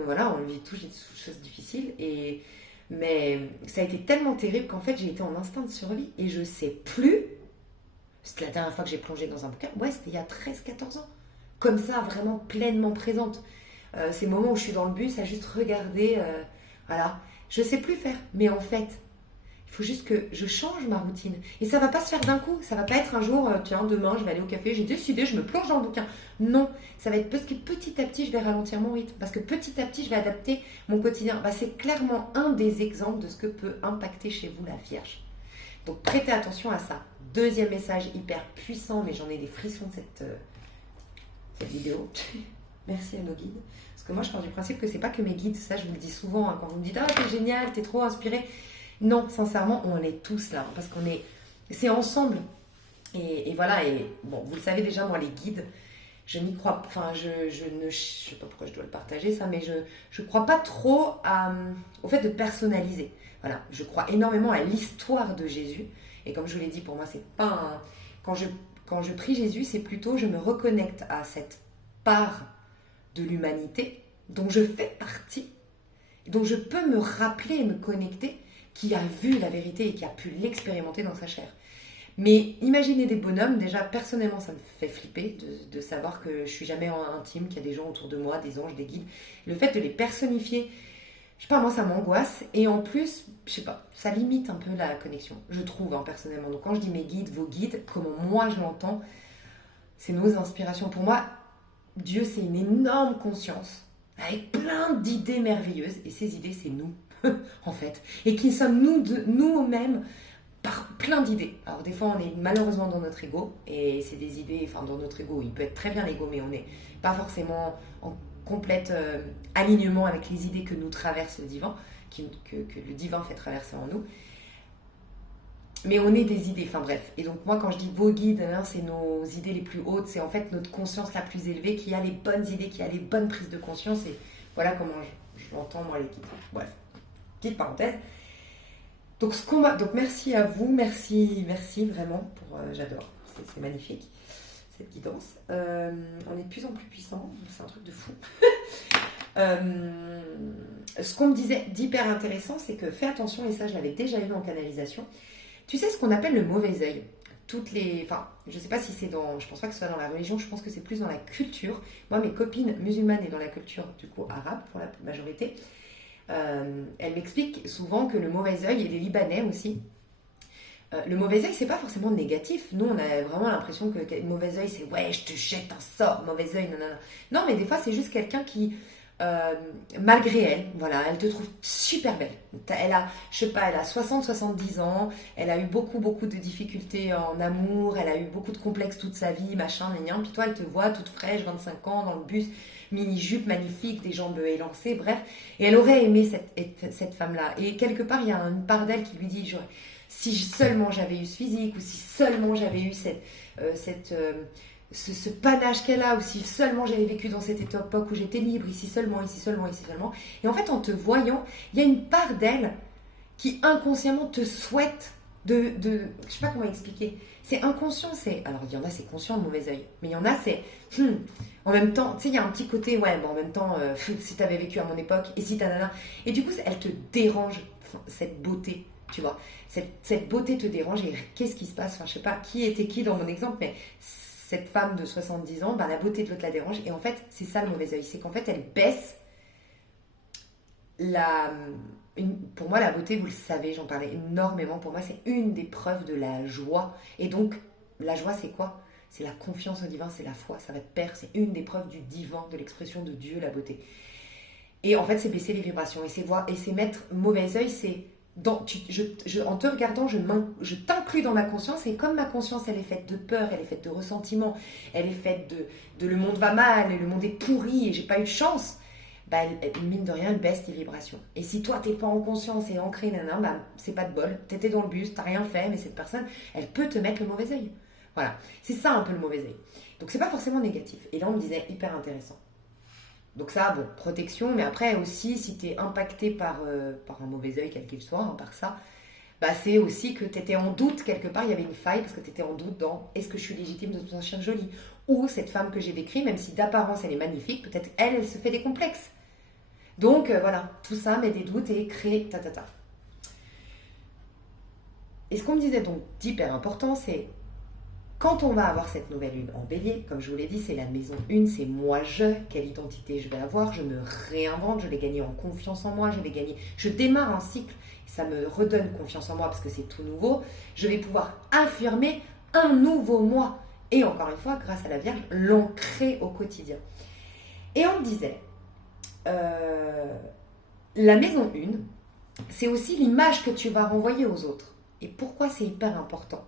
vit tous des choses difficiles. Mais ça a été tellement terrible qu'en fait, j'ai été en instinct de survie. Et je sais plus. C'était la dernière fois que j'ai plongé dans un bouquin. Ouais, c'était il y a 13-14 ans. Comme ça, vraiment pleinement présente. Ces moments où je suis dans le bus à juste regarder, voilà, je sais plus faire, mais en fait il faut juste que je change ma routine, et ça va pas se faire d'un coup, ça va pas être un jour, tiens, demain je vais aller au café, j'ai décidé, je me plonge dans le bouquin. Non, ça va être parce que petit à petit je vais ralentir mon rythme, parce que petit à petit je vais adapter mon quotidien. C'est clairement un des exemples de ce que peut impacter chez vous la Vierge. Donc prêtez attention à ça. Deuxième message hyper puissant, mais j'en ai des frissons de cette vidéo. Merci à nos guides. Parce que moi, je pars du principe que c'est pas que mes guides, ça je vous le dis souvent, hein, quand vous me dites « Ah, t'es génial, t'es trop inspiré ». Non, sincèrement, on est tous là, parce c'est ensemble. Et voilà, et bon, vous le savez déjà, moi, les guides, je n'y crois pas, enfin, je sais pas pourquoi je dois le partager ça, mais je crois pas trop au fait de personnaliser. Voilà, je crois énormément à l'histoire de Jésus. Et comme je vous l'ai dit, pour moi, c'est pas un... Quand je prie Jésus, c'est plutôt, je me reconnecte à cette part de l'humanité dont je fais partie, dont je peux me rappeler et me connecter, qui a vu la vérité et qui a pu l'expérimenter dans sa chair. Mais imaginez des bonhommes, déjà personnellement ça me fait flipper de savoir que je suis jamais intime, qu'il y a des gens autour de moi, des anges, des guides. Le fait de les personnifier, je sais pas, moi ça m'angoisse, et en plus, je sais pas, ça limite un peu la connexion, je trouve, hein, personnellement. Donc quand je dis mes guides, vos guides, comment moi je l'entends, c'est nos inspirations. Pour moi, Dieu, c'est une énorme conscience, avec plein d'idées merveilleuses, et ces idées, c'est nous, en fait. Et qui sommes nous-mêmes, par plein d'idées. Alors des fois, on est malheureusement dans notre ego, et c'est des idées, enfin dans notre ego, il peut être très bien l'ego, mais on n'est pas forcément en complète alignement avec les idées que nous traverse le divin, que le divin fait traverser en nous. Mais on est des idées, enfin bref. Et donc moi quand je dis vos guides, hein, c'est nos idées les plus hautes, c'est en fait notre conscience la plus élevée qui a les bonnes idées, qui a les bonnes prises de conscience. Et voilà comment je l'entends moi les guides. Bref, petite parenthèse. Donc, donc merci à vous, merci vraiment, j'adore, c'est magnifique cette guidance. On est de plus en plus puissant, c'est un truc de fou. Ce qu'on me disait d'hyper intéressant, c'est que fais attention, et ça je l'avais déjà vu en canalisation, tu sais ce qu'on appelle le mauvais œil. Enfin, je sais pas si c'est je pense pas que ce soit dans la religion, je pense que c'est plus dans la culture. Moi, mes copines musulmanes et dans la culture du coup arabe pour la majorité, elle m'explique souvent que le mauvais œil, et les Libanais aussi, le mauvais œil, c'est pas forcément négatif. Nous, on a vraiment l'impression que le mauvais œil, c'est ouais, je te jette un sort, mauvais œil, non. Non, mais des fois, c'est juste quelqu'un qui, malgré elle, voilà, elle te trouve super belle. Elle a, je sais pas, elle a 60-70 ans, elle a eu beaucoup de difficultés en amour, elle a eu beaucoup de complexes toute sa vie, machin, puis toi, elle te voit toute fraîche, 25 ans, dans le bus, mini-jupe magnifique, des jambes élancées, bref. Et elle aurait aimé cette femme-là. Et quelque part, il y a une part d'elle qui lui dit, si seulement j'avais eu ce physique, ou si seulement j'avais eu ce panache qu'elle a, ou si seulement j'avais vécu dans cette époque où j'étais libre, ici seulement. Et en fait, en te voyant, il y a une part d'elle qui inconsciemment te souhaite je sais pas comment expliquer. C'est inconscient, alors il y en a, c'est conscient, de mauvais œil. Mais il y en a, c'est... en même temps, tu sais, il y a un petit côté, ouais, bon, en même temps, si t'avais vécu à mon époque, et si t'as... Et du coup, elle te dérange, cette beauté, tu vois. Cette beauté te dérange, et qu'est-ce qui se passe? Enfin, je sais pas qui était qui dans mon exemple, mais cette femme de 70 ans, la beauté de l'autre la dérange. Et en fait, c'est ça le mauvais œil. C'est qu'en fait, elle baisse pour moi, la beauté, vous le savez, j'en parlais énormément. Pour moi, c'est une des preuves de la joie. Et donc, la joie, c'est quoi? C'est la confiance au divin, c'est la foi, ça va te perdre. C'est une des preuves du divin, de l'expression de Dieu, la beauté. Et en fait, c'est baisser les vibrations. Et c'est mettre mauvais œil, c'est... en te regardant, je t'inclus dans ma conscience, et comme ma conscience, elle est faite de peur, elle est faite de ressentiment, elle est faite de le monde va mal, et le monde est pourri, et j'ai pas eu de chance... mine de rien, elle baisse tes vibrations. Et si toi, t'es pas en conscience et ancré, c'est pas de bol. T'étais dans le bus, t'as rien fait, mais cette personne, elle peut te mettre le mauvais œil. Voilà. C'est ça un peu le mauvais œil. Donc, c'est pas forcément négatif. Et là, on me disait hyper intéressant. Donc ça, bon, protection, mais après aussi, si t'es impacté par un mauvais œil, quel qu'il soit, par ça, c'est aussi que t'étais en doute quelque part, il y avait une faille, parce que t'étais en doute dans est-ce que je suis légitime de me sentir jolie? Ou cette femme que j'ai décrite, même si d'apparence elle est magnifique, peut-être elle se fait des complexes. Donc voilà, tout ça met des doutes et crée Et ce qu'on me disait donc d'hyper important, c'est quand on va avoir cette nouvelle lune en bélier, comme je vous l'ai dit, c'est la maison 1, c'est moi quelle identité je vais avoir, je me réinvente, je vais gagner en confiance en moi, je démarre un cycle, ça me redonne confiance en moi parce que c'est tout nouveau, je vais pouvoir affirmer un nouveau moi. Et encore une fois, grâce à la Vierge, l'ancrer au quotidien. Et on me disait... la maison 1, c'est aussi l'image que tu vas renvoyer aux autres. Et pourquoi c'est hyper important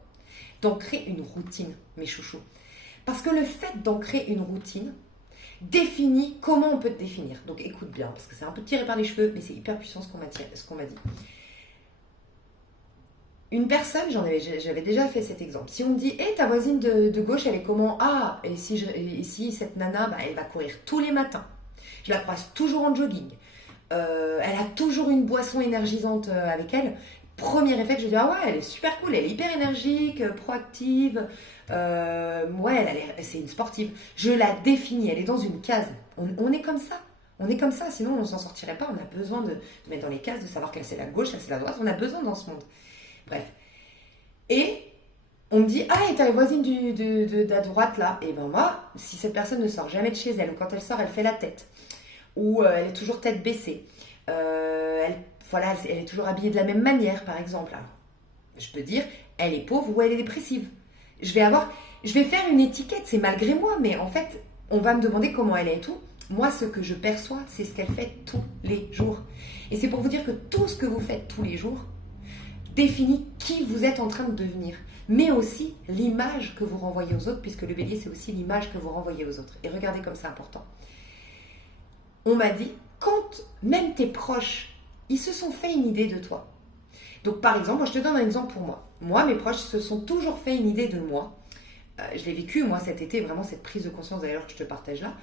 d'ancrer une routine, mes chouchous? Parce que le fait d'ancrer une routine définit comment on peut te définir. Donc écoute bien, parce que c'est un peu tiré par les cheveux, mais c'est hyper puissant ce qu'on m'a dit. Une personne, j'avais déjà fait cet exemple. Si on me dit, ta voisine de gauche, elle est comment? Ah, et si cette nana, elle va courir tous les matins. Je la croise toujours en jogging. Elle a toujours une boisson énergisante avec elle. Premier effet que je dis, ah ouais, elle est super cool, elle est hyper énergique, proactive. C'est une sportive. Je la définis, elle est dans une case. On est comme ça. On est comme ça, sinon on ne s'en sortirait pas. On a besoin de mettre dans les cases, de savoir quelle c'est la gauche, quelle c'est la droite. On a besoin dans ce monde. Bref. Et on me dit, et t'as la voisine de la droite là. Et ben moi, si cette personne ne sort jamais de chez elle, ou quand elle sort, elle fait la tête, ou elle est toujours tête baissée, elle est toujours habillée de la même manière, par exemple. Alors, je peux dire, elle est pauvre ou elle est dépressive. Je vais faire une étiquette, c'est malgré moi, mais en fait, on va me demander comment elle est et tout. Moi, ce que je perçois, c'est ce qu'elle fait tous les jours. Et c'est pour vous dire que tout ce que vous faites tous les jours définit qui vous êtes en train de devenir, mais aussi l'image que vous renvoyez aux autres, puisque le bélier, c'est aussi l'image que vous renvoyez aux autres. Et regardez comme c'est important. On m'a dit, quand même tes proches, ils se sont fait une idée de toi. Donc par exemple, moi je te donne un exemple pour moi. Moi, mes proches se sont toujours fait une idée de moi. Je l'ai vécu, moi, cet été, vraiment cette prise de conscience d'ailleurs que je te partage là.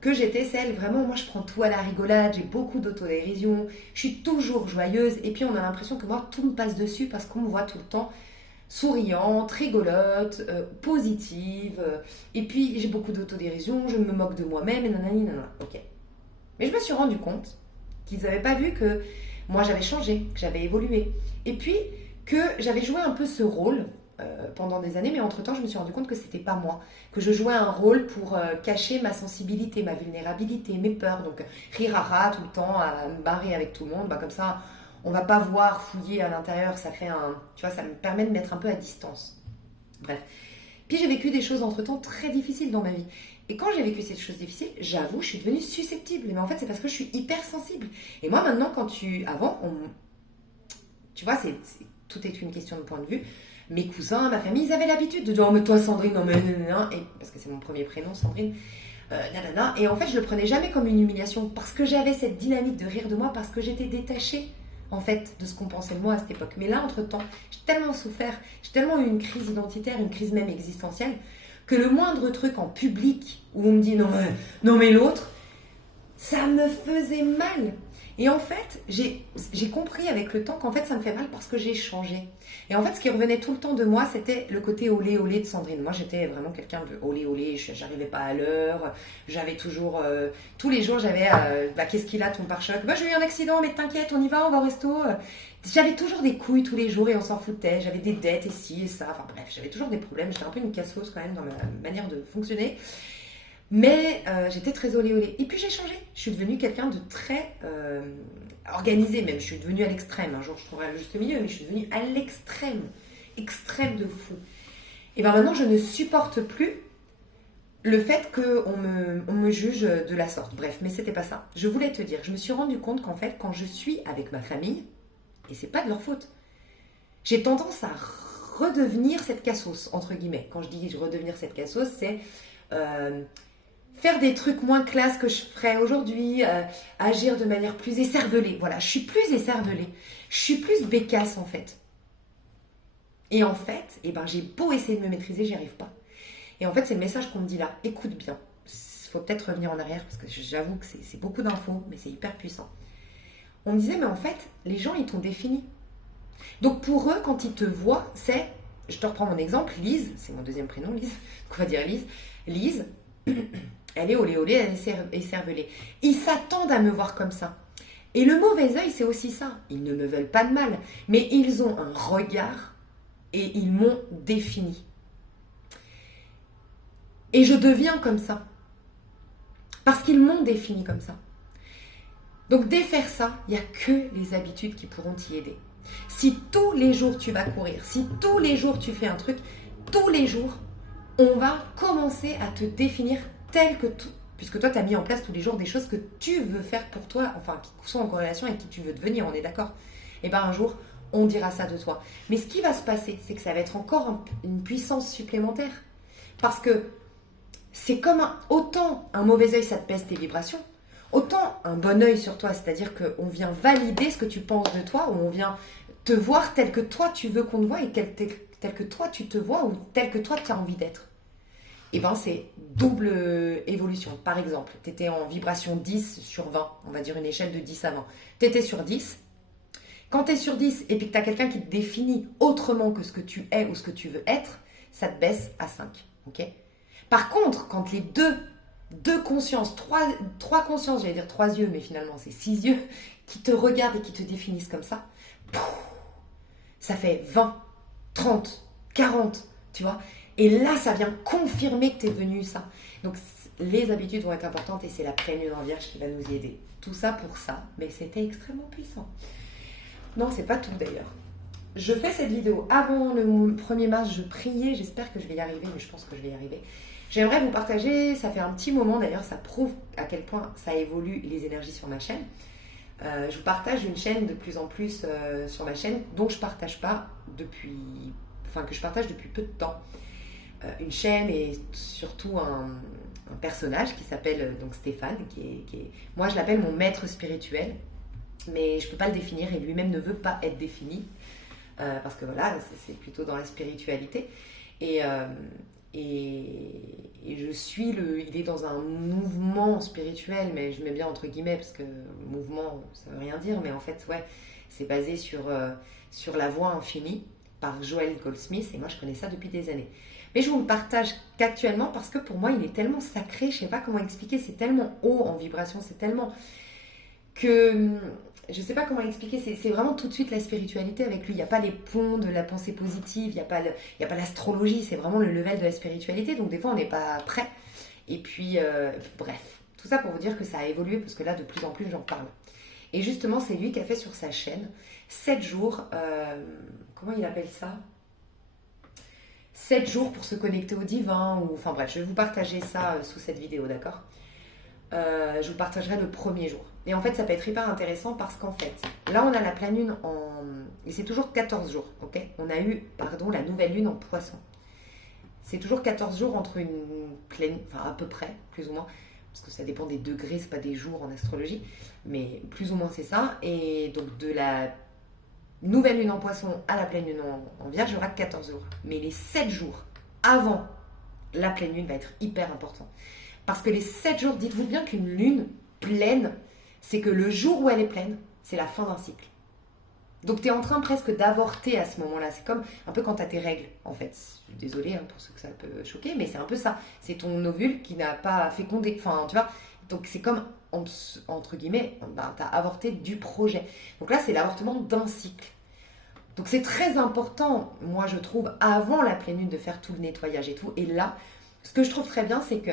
Que j'étais celle, vraiment, moi je prends tout à la rigolade, j'ai beaucoup d'autodérision, je suis toujours joyeuse, et puis on a l'impression que moi tout me passe dessus parce qu'on me voit tout le temps souriante, rigolote, positive, et puis j'ai beaucoup d'autodérision, je me moque de moi-même, et nanani, nanana, ok. Mais je me suis rendu compte qu'ils n'avaient pas vu que moi j'avais changé, que j'avais évolué, et puis que j'avais joué un peu ce rôle pendant des années, mais entre-temps, je me suis rendu compte que c'était pas moi, que je jouais un rôle pour cacher ma sensibilité, ma vulnérabilité, mes peurs, donc rire tout le temps, à me barrer avec tout le monde, bah, comme ça, on va pas voir, fouiller à l'intérieur, ça fait tu vois, ça me permet de mettre un peu à distance. Bref. Puis j'ai vécu des choses entre-temps très difficiles dans ma vie. Et quand j'ai vécu ces choses difficiles, j'avoue, je suis devenue susceptible. Mais en fait, c'est parce que je suis hypersensible. Et moi, maintenant, avant, tu vois, tout est une question de point de vue. Mes cousins, ma famille, ils avaient l'habitude de dire « Oh, mais toi, Sandrine, non, mais... » et parce que c'est mon premier prénom, Sandrine. Nanana. Et en fait, je le prenais jamais comme une humiliation parce que j'avais cette dynamique de rire de moi, parce que j'étais détachée, en fait, de ce qu'on pensait de moi à cette époque. Mais là, entre-temps, j'ai tellement souffert, j'ai tellement eu une crise identitaire, une crise même existentielle, que le moindre truc en public où on me dit « Non, mais l'autre », ça me faisait mal. Et en fait, j'ai compris avec le temps qu'en fait, ça me fait mal parce que j'ai changé. Et en fait, ce qui revenait tout le temps de moi, c'était le côté olé olé de Sandrine. Moi, j'étais vraiment quelqu'un de olé olé, j'arrivais pas à l'heure, j'avais toujours... tous les jours, j'avais... qu'est-ce qu'il a, ton pare-choc ? J'ai eu un accident, mais t'inquiète, on y va, on va au resto. J'avais toujours des couilles tous les jours et on s'en foutait. J'avais des dettes et ci et ça. Enfin bref, j'avais toujours des problèmes. J'étais un peu une cassos quand même dans ma manière de fonctionner. Mais j'étais très olé olé. Et puis j'ai changé. Je suis devenue quelqu'un de très organisé même. Je suis devenue à l'extrême. Un jour, je trouverai le juste milieu, mais je suis devenue à l'extrême. Extrême de fou. Et bien maintenant, je ne supporte plus le fait qu'on me juge de la sorte. Bref, mais c'était pas ça. Je voulais te dire, je me suis rendu compte qu'en fait, quand je suis avec ma famille, et c'est pas de leur faute, j'ai tendance à redevenir cette cassos, entre guillemets. Quand je dis redevenir cette cassos, c'est... faire des trucs moins classe que je ferais aujourd'hui, agir de manière plus écervelée. Voilà, je suis plus écervelée. Je suis plus bécasse en fait. Et en fait, j'ai beau essayer de me maîtriser, j'y arrive pas. Et en fait, c'est le message qu'on me dit là. Écoute bien. Il faut peut-être revenir en arrière parce que j'avoue que c'est beaucoup d'infos, mais c'est hyper puissant. On me disait, mais en fait, les gens, ils t'ont défini. Donc pour eux, quand ils te voient, je te reprends mon exemple, Lise, c'est mon deuxième prénom, Lise, donc on va dire Lise. Lise, elle est olé olé, elle est écervelée. Ils s'attendent à me voir comme ça. Et le mauvais œil, c'est aussi ça. Ils ne me veulent pas de mal, mais ils ont un regard et ils m'ont défini. Et je deviens comme ça. Parce qu'ils m'ont défini comme ça. Donc défaire ça, il n'y a que les habitudes qui pourront t'y aider. Si tous les jours tu vas courir, si tous les jours tu fais un truc, tous les jours, on va commencer à te définir tel que tout, puisque toi tu as mis en place tous les jours des choses que tu veux faire pour toi, enfin qui sont en corrélation avec qui tu veux devenir, on est d'accord ? Et un jour, on dira ça de toi. Mais ce qui va se passer, c'est que ça va être encore une puissance supplémentaire. Parce que c'est comme autant un mauvais œil, ça te baisse tes vibrations, autant un bon œil sur toi, c'est-à-dire qu'on vient valider ce que tu penses de toi, ou on vient te voir tel que toi tu veux qu'on te voie et tel que toi tu te vois ou tel que toi tu as envie d'être. Et c'est double évolution. Par exemple, tu étais en vibration 10 sur 20, on va dire une échelle de 10 à 20. Tu étais sur 10. Quand tu es sur 10 et puis que tu as quelqu'un qui te définit autrement que ce que tu es ou ce que tu veux être, ça te baisse à 5. Okay ? Par contre, quand les deux consciences, trois consciences, j'allais dire 3 yeux, mais finalement c'est 6 yeux, qui te regardent et qui te définissent comme ça, ça fait 20, 30, 40, tu vois. Et là, ça vient confirmer que tu es devenu ça. Donc, les habitudes vont être importantes et c'est la pleine lune en Vierge qui va nous y aider. Tout ça pour ça, mais c'était extrêmement puissant. Non, c'est pas tout d'ailleurs. Je fais cette vidéo avant le 1er mars, je priais, j'espère que je vais y arriver, mais je pense que je vais y arriver. J'aimerais vous partager, ça fait un petit moment d'ailleurs, ça prouve à quel point ça évolue les énergies sur ma chaîne. Je vous partage une chaîne de plus en plus sur ma chaîne, dont je partage pas que je partage depuis peu de temps. Une chaîne et surtout un personnage qui s'appelle donc Stéphane, qui est, moi je l'appelle mon maître spirituel. mais je ne peux pas le définir et lui-même ne veut pas être défini. Parce que voilà, c'est plutôt dans la spiritualité. Et, je suis il est dans un mouvement spirituel, mais je mets bien entre guillemets, parce que mouvement, ça veut rien dire, mais en fait, ouais, c'est basé sur La Voie Infinie par Joel Goldsmith, et moi je connais ça depuis des années. Mais je vous le partage qu'actuellement parce que pour moi, il est tellement sacré, je ne sais pas comment expliquer, c'est tellement haut en vibration, c'est tellement que je ne sais pas comment expliquer, c'est vraiment tout de suite la spiritualité avec lui. Il n'y a pas les ponts de la pensée positive, il n'y a pas l'astrologie, c'est vraiment le level de la spiritualité, donc des fois on n'est pas prêt. Et puis, bref, tout ça pour vous dire que ça a évolué parce que là, de plus en plus, j'en parle. Et justement, c'est lui qui a fait sur sa chaîne 7 jours, comment il appelle ça ? 7 jours pour se connecter au divin, ou enfin bref, je vais vous partager ça sous cette vidéo, d'accord ? Je vous partagerai le premier jour. Et en fait, ça peut être hyper intéressant parce qu'en fait, là, on a la pleine lune et c'est toujours 14 jours, ok ? On a eu, la nouvelle lune en poisson. C'est toujours 14 jours entre une pleine, enfin à peu près, plus ou moins, parce que ça dépend des degrés, c'est pas des jours en astrologie, mais plus ou moins c'est ça. Et donc, de la nouvelle lune en poisson à la pleine lune en vierge, il y aura 14 jours. Mais les 7 jours avant la pleine lune va être hyper important. Parce que les 7 jours, dites-vous bien qu'une lune pleine, c'est que le jour où elle est pleine, c'est la fin d'un cycle. Donc tu es en train presque d'avorter à ce moment-là. C'est comme un peu quand tu as tes règles, en fait. Je suis désolée pour ceux que ça peut choquer, mais c'est un peu ça. C'est ton ovule qui n'a pas fécondé. Enfin, tu vois. Donc c'est comme, entre guillemets, tu as avorté du projet. Donc là, c'est l'avortement d'un cycle. Donc c'est très important, moi je trouve, avant la pleine lune, de faire tout le nettoyage et tout. Et là, ce que je trouve très bien, c'est que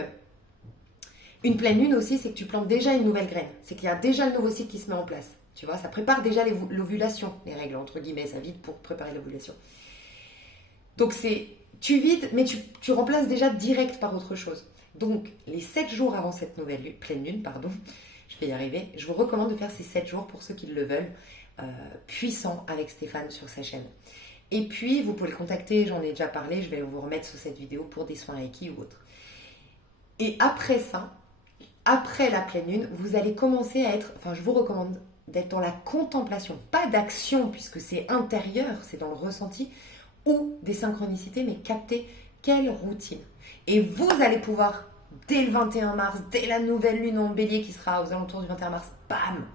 une pleine lune aussi, c'est que tu plantes déjà une nouvelle graine. C'est qu'il y a déjà le nouveau cycle qui se met en place. Tu vois, ça prépare déjà l'ovulation, les règles, entre guillemets, ça vide pour préparer l'ovulation. Donc tu vides, mais tu remplaces déjà direct par autre chose. Donc, les 7 jours avant cette pleine lune, je vais y arriver, je vous recommande de faire ces 7 jours pour ceux qui le veulent, puissants avec Stéphane sur sa chaîne. Et puis, vous pouvez le contacter, j'en ai déjà parlé, je vais vous remettre sous cette vidéo pour des soins Reiki ou autre. Et après ça, après la pleine lune, vous allez commencer à être, je vous recommande d'être dans la contemplation, pas d'action puisque c'est intérieur, c'est dans le ressenti, ou des synchronicités, mais capter quelle routine. Et vous allez pouvoir, dès le 21 mars, dès la nouvelle lune en bélier qui sera aux alentours du 21 mars, bam,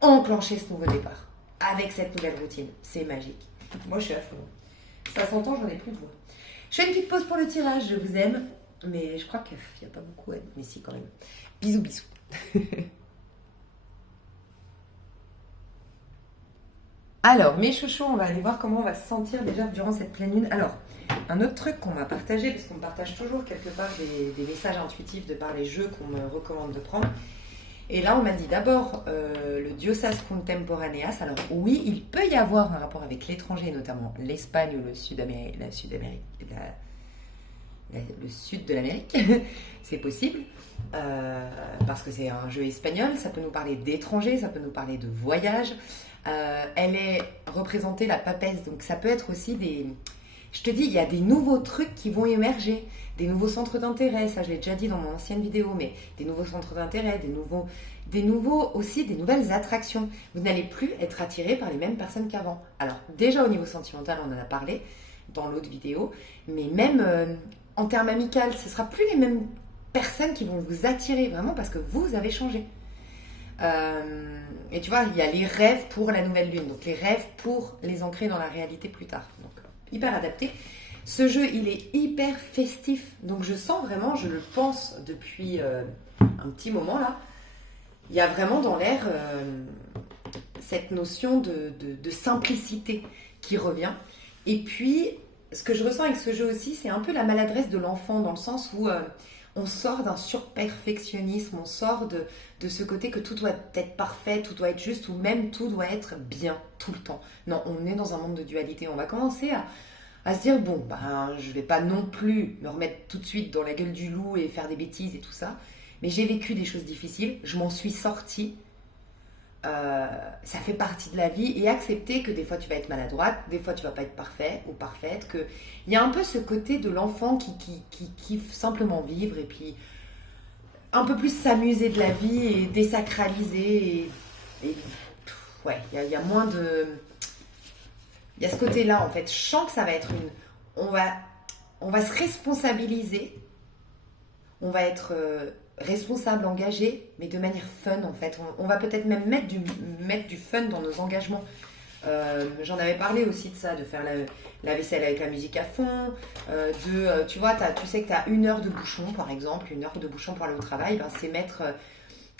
enclencher ce nouveau départ avec cette nouvelle routine. C'est magique. Moi, je suis à fond. Ça s'entend, j'en ai plus de voix. Je fais une petite pause pour le tirage, je vous aime, mais je crois qu'il n'y a pas beaucoup à dire, mais si quand même. Bisous, bisous. Alors, mes chouchous, on va aller voir comment on va se sentir déjà durant cette pleine lune. Alors, un autre truc qu'on m'a partagé, parce qu'on me partage toujours quelque part des messages intuitifs de par les jeux qu'on me recommande de prendre. Et là, on m'a dit d'abord le Diosas Contemporaneas. Alors oui, il peut y avoir un rapport avec l'étranger, notamment l'Espagne ou le sud de l'Amérique. C'est possible, parce que c'est un jeu espagnol. Ça peut nous parler d'étrangers, ça peut nous parler de voyage. Elle est représentée, la papesse, donc ça peut être aussi des... Je te dis, il y a des nouveaux trucs qui vont émerger, des nouveaux centres d'intérêt, ça je l'ai déjà dit dans mon ancienne vidéo, mais des nouveaux centres d'intérêt, des nouvelles attractions. Vous n'allez plus être attiré par les mêmes personnes qu'avant. Alors déjà au niveau sentimental, on en a parlé dans l'autre vidéo, mais même en termes amicaux, ce ne sera plus les mêmes personnes qui vont vous attirer vraiment parce que vous avez changé. Et tu vois, il y a les rêves pour la nouvelle lune, donc les rêves pour les ancrer dans la réalité plus tard. Donc hyper adapté. Ce jeu, il est hyper festif, donc je sens vraiment, je le pense depuis un petit moment là, il y a vraiment dans l'air cette notion de simplicité qui revient. Et puis, ce que je ressens avec ce jeu aussi, c'est un peu la maladresse de l'enfant, dans le sens où on sort d'un surperfectionnisme, on sort de ce côté que tout doit être parfait, tout doit être juste, ou même tout doit être bien tout le temps. Non, on est dans un monde de dualité. On va commencer à se dire, bon, je vais pas non plus me remettre tout de suite dans la gueule du loup et faire des bêtises et tout ça, mais j'ai vécu des choses difficiles, je m'en suis sortie, ça fait partie de la vie, et accepter que des fois tu vas être maladroite, des fois tu vas pas être parfait ou parfaite, qu'il y a un peu ce côté de l'enfant qui kiffe simplement vivre et puis un peu plus s'amuser de la vie et désacraliser et ouais, il y a moins de... Il y a ce côté-là, en fait. Je sens que ça va être une... On va se responsabiliser. On va être responsable, engagé, mais de manière fun, en fait. On va peut-être même mettre du fun dans nos engagements. J'en avais parlé aussi de ça, de faire la vaisselle avec la musique à fond, tu vois, tu sais que tu as 1 heure de bouchon, par exemple, 1 heure de bouchon pour aller au travail, ben, c'est mettre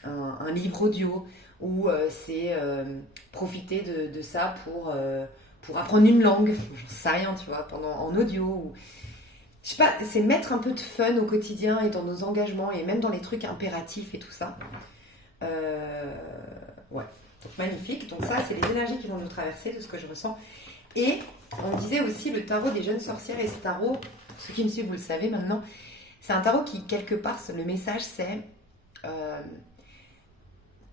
un livre audio, ou c'est profiter de ça pour apprendre une langue, j'en sais rien, tu vois, en audio, ou... Je sais pas, c'est mettre un peu de fun au quotidien et dans nos engagements, et même dans les trucs impératifs et tout ça. Ouais. Donc magnifique, donc ça c'est les énergies qui vont nous traverser de ce que je ressens. Et on disait aussi le tarot des jeunes sorcières, et ce tarot, ceux qui me suivent vous le savez maintenant, c'est un tarot qui quelque part, le message c'est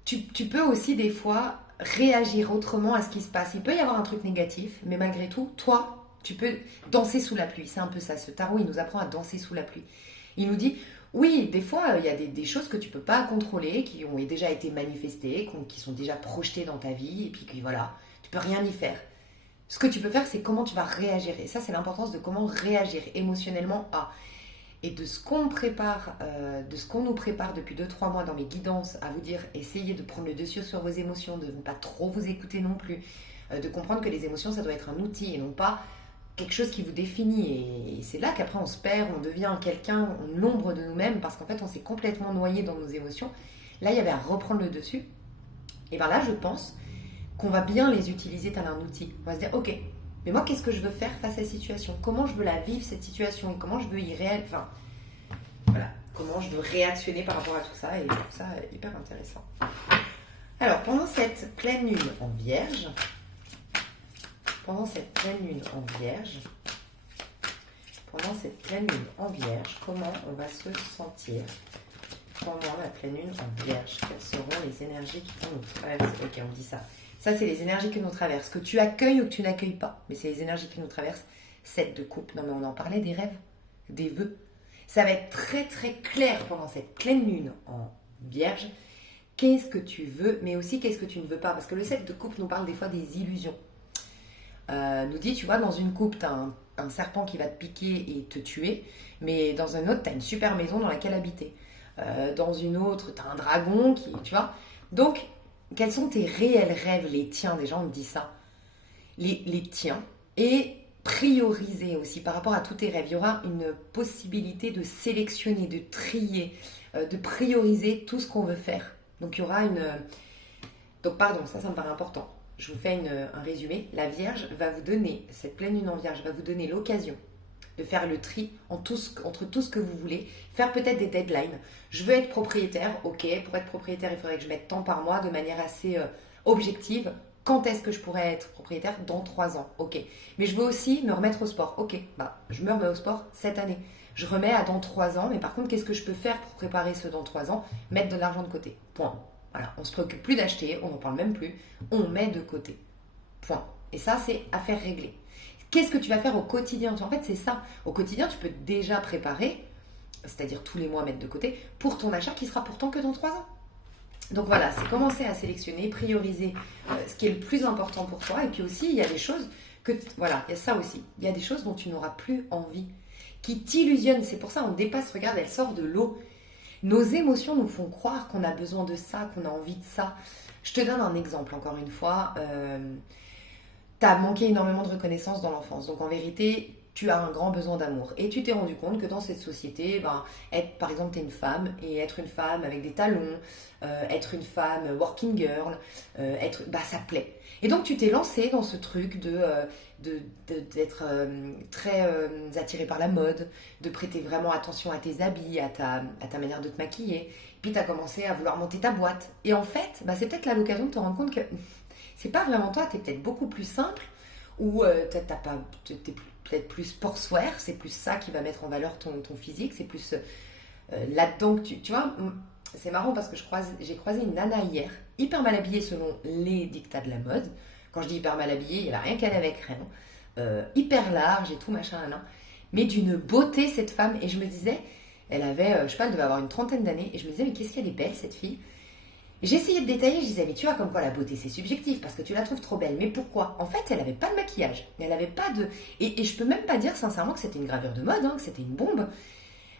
tu peux aussi des fois réagir autrement à ce qui se passe. Il peut y avoir un truc négatif, mais malgré tout, toi, tu peux danser sous la pluie. C'est un peu ça, ce tarot il nous apprend à danser sous la pluie. Il nous dit... Oui, des fois, il y a des choses que tu peux pas contrôler, qui ont déjà été manifestées, qui sont déjà projetées dans ta vie, et puis que voilà, tu peux rien y faire. Ce que tu peux faire, c'est comment tu vas réagir. Et ça, c'est l'importance de comment réagir émotionnellement à. Et de ce qu'on prépare, de ce qu'on nous prépare depuis 2-3 mois dans mes guidances, à vous dire, essayez de prendre le dessus sur vos émotions, de ne pas trop vous écouter non plus, de comprendre que les émotions, ça doit être un outil et non pas quelque chose qui vous définit, et c'est là qu'après on se perd, on devient quelqu'un, l'ombre de nous-mêmes, parce qu'en fait on s'est complètement noyé dans nos émotions. Là il y avait à reprendre le dessus, et bien là je pense qu'on va bien les utiliser tel un outil. On va se dire ok, mais moi qu'est-ce que je veux faire face à cette situation, comment je veux la vivre cette situation, et comment je veux enfin voilà, comment je veux réactionner par rapport à tout ça, et je trouve ça hyper intéressant. Alors pendant cette pleine lune en Vierge, comment on va se sentir pendant la pleine lune en Vierge? Quelles seront les énergies qui vont nous traverser? Ok, on dit ça. Ça, c'est les énergies qui nous traversent, que tu accueilles ou que tu n'accueilles pas. Mais c'est les énergies qui nous traversent. 7 de coupe. Non, mais on en parlait des rêves, des vœux. Ça va être très, très clair pendant cette pleine lune en Vierge. Qu'est-ce que tu veux, mais aussi qu'est-ce que tu ne veux pas? Parce que le 7 de coupe nous parle des fois des illusions. Nous dit, tu vois, dans une coupe, tu as un serpent qui va te piquer et te tuer, mais dans un autre, tu as une super maison dans laquelle habiter. Dans une autre, tu as un dragon qui, tu vois. Donc, quels sont tes réels rêves, les tiens? Déjà, on me dit ça. Les tiens. Et prioriser aussi par rapport à tous tes rêves. Il y aura une possibilité de sélectionner, de trier, de prioriser tout ce qu'on veut faire. Donc, il y aura une... Donc, pardon, ça me paraît important. Je vous fais un résumé. La Vierge va vous donner, cette pleine lune en Vierge, va vous donner l'occasion de faire le tri entre tout ce que vous voulez, faire peut-être des deadlines. Je veux être propriétaire, ok, pour être propriétaire, il faudrait que je mette tant par mois de manière assez objective. Quand est-ce que je pourrais être propriétaire? Dans 3 ans, ok. Mais je veux aussi me remettre au sport, ok, je me remets au sport cette année. Je remets à dans 3 ans, mais par contre, qu'est-ce que je peux faire pour préparer ce dans 3 ans? Mettre de l'argent de côté, point. Voilà, on ne se préoccupe plus d'acheter, on n'en parle même plus, on met de côté. Point. Et ça, c'est affaire réglée. Qu'est-ce que tu vas faire au quotidien? En fait, c'est ça. Au quotidien, tu peux déjà préparer, c'est-à-dire tous les mois mettre de côté, pour ton achat qui sera pourtant que dans 3 ans. Donc voilà, c'est commencer à sélectionner, prioriser ce qui est le plus important pour toi. Et puis aussi, il y a des choses voilà, il y a ça aussi. Il y a des choses dont tu n'auras plus envie, qui t'illusionnent. C'est pour ça on dépasse, regarde, elle sort de l'eau. Nos émotions nous font croire qu'on a besoin de ça, qu'on a envie de ça. Je te donne un exemple, encore une fois. Tu as manqué énormément de reconnaissance dans l'enfance. Donc en vérité, tu as un grand besoin d'amour. Et tu t'es rendu compte que dans cette société, par exemple, tu es une femme, et être une femme avec des talons, être une femme working girl, ça te plaît. Et donc tu t'es lancé dans ce truc d'être très attiré par la mode, de prêter vraiment attention à tes habits, à ta manière de te maquiller. Puis tu as commencé à vouloir monter ta boîte. Et en fait, c'est peut-être là l'occasion de te rendre compte que c'est pas vraiment toi, tu es peut-être beaucoup plus simple, ou tu es peut-être plus sportswear, c'est plus ça qui va mettre en valeur ton physique, c'est plus là-dedans que tu vois, c'est marrant parce que j'ai croisé une nana hier, hyper mal habillée selon les dictats de la mode. Quand je dis hyper mal habillée, il n'y avait rien qu'elle avec rien, hyper large et tout machin, mais d'une beauté cette femme. Et je me disais, elle avait, je sais pas, elle devait avoir une 30aine d'années, et je me disais, mais qu'est-ce qu'elle est belle cette fille. J'ai essayé de détailler, je disais, mais tu vois, comme quoi la beauté c'est subjectif, parce que tu la trouves trop belle. Mais pourquoi? En fait, elle avait pas de maquillage, elle avait pas de... Et je peux même pas dire sincèrement que c'était une gravure de mode, hein, que c'était une bombe.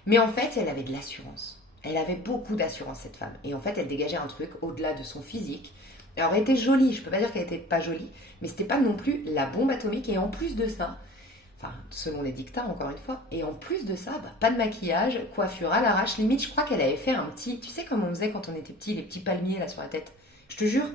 Mais en fait, elle avait de l'assurance. Elle avait beaucoup d'assurance, cette femme. Et en fait, elle dégageait un truc au-delà de son physique. Alors, elle était jolie, je peux pas dire qu'elle était pas jolie, mais c'était pas non plus la bombe atomique. Et en plus de ça, enfin, selon les dictats, encore une fois, et en plus de ça, bah, pas de maquillage, coiffure à l'arrache. Limite, je crois qu'elle avait fait un petit... Tu sais comme on faisait quand on était petit, les petits palmiers là sur la tête. Je te jure,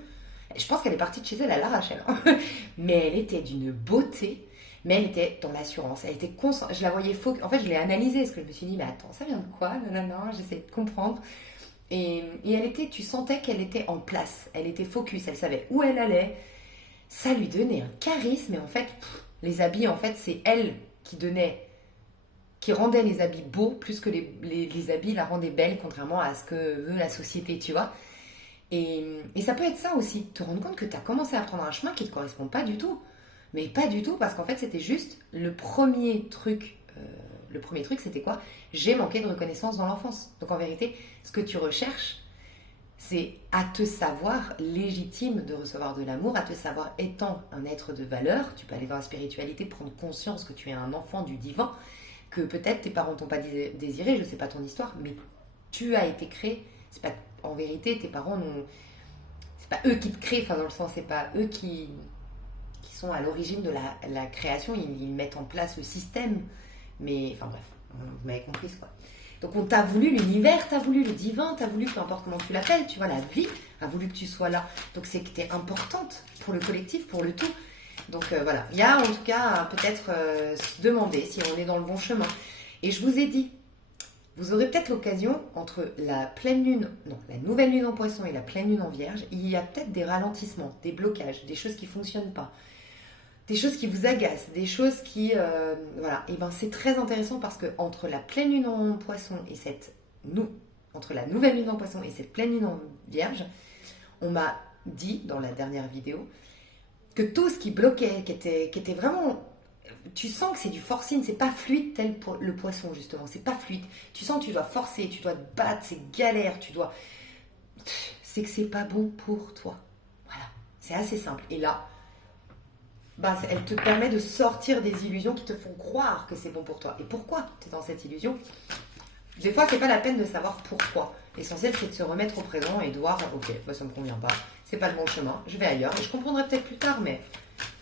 je pense qu'elle est partie de chez elle à l'arrache, elle. Mais elle était d'une beauté... Mais elle était dans l'assurance, elle était concentrée. Je la voyais faux. En fait, je l'ai analysée parce que je me suis dit, mais attends, ça vient de quoi? Non, non, non, j'essayais de comprendre. Et elle était, tu sentais qu'elle était en place, elle était focus, elle savait où elle allait. Ça lui donnait un charisme. Et en fait, les habits, en fait, c'est elle qui donnait, qui rendait les habits beaux plus que les habits la rendaient belle, contrairement à ce que veut la société, tu vois. Et ça peut être ça aussi, te rendre compte que tu as commencé à prendre un chemin qui ne te correspond pas du tout. Mais pas du tout, parce qu'en fait, c'était juste le premier truc. Le premier truc, c'était quoi? J'ai manqué de reconnaissance dans l'enfance. Donc en vérité, ce que tu recherches, c'est à te savoir légitime de recevoir de l'amour, à te savoir étant un être de valeur. Tu peux aller dans la spiritualité, prendre conscience que tu es un enfant du divin, que peut-être tes parents t'ont pas désiré, je ne sais pas ton histoire, mais tu as été créé. C'est pas, en vérité, tes parents n'ont... C'est pas eux qui te créent, enfin dans le sens, c'est pas eux qui sont à l'origine de la création, ils mettent en place le système, mais enfin bref, vous m'avez compris quoi. Donc on t'a voulu l'univers, t'as voulu le divin, t'as voulu, peu importe comment tu l'appelles, tu vois, la vie a voulu que tu sois là. Donc c'est que t'es importante pour le collectif, pour le tout. Donc voilà, il y a en tout cas peut-être se demander si on est dans le bon chemin. Et je vous ai dit, vous aurez peut-être l'occasion, entre la pleine lune, non, la nouvelle lune en poisson et la pleine lune en vierge, il y a peut-être des ralentissements, des blocages, des choses qui ne fonctionnent pas. Des choses qui vous agacent, des choses qui... voilà, et ben c'est très intéressant parce que entre la pleine lune en poisson et entre la nouvelle lune en poisson et cette pleine lune en vierge, on m'a dit dans la dernière vidéo que tout ce qui bloquait, qui était vraiment... Tu sens que c'est du forcing, c'est pas fluide tel pour le poisson justement, c'est pas fluide. Tu sens que tu dois forcer, tu dois te battre, c'est galère, tu dois... C'est que c'est pas bon pour toi. Voilà, c'est assez simple. Et là... bah, elle te permet de sortir des illusions qui te font croire que c'est bon pour toi. Et pourquoi tu es dans cette illusion? Des fois, c'est pas la peine de savoir pourquoi. L'essentiel, c'est de se remettre au présent et de voir, ok, bah, ça me convient pas, c'est pas le bon chemin, je vais ailleurs. Et je comprendrai peut-être plus tard, mais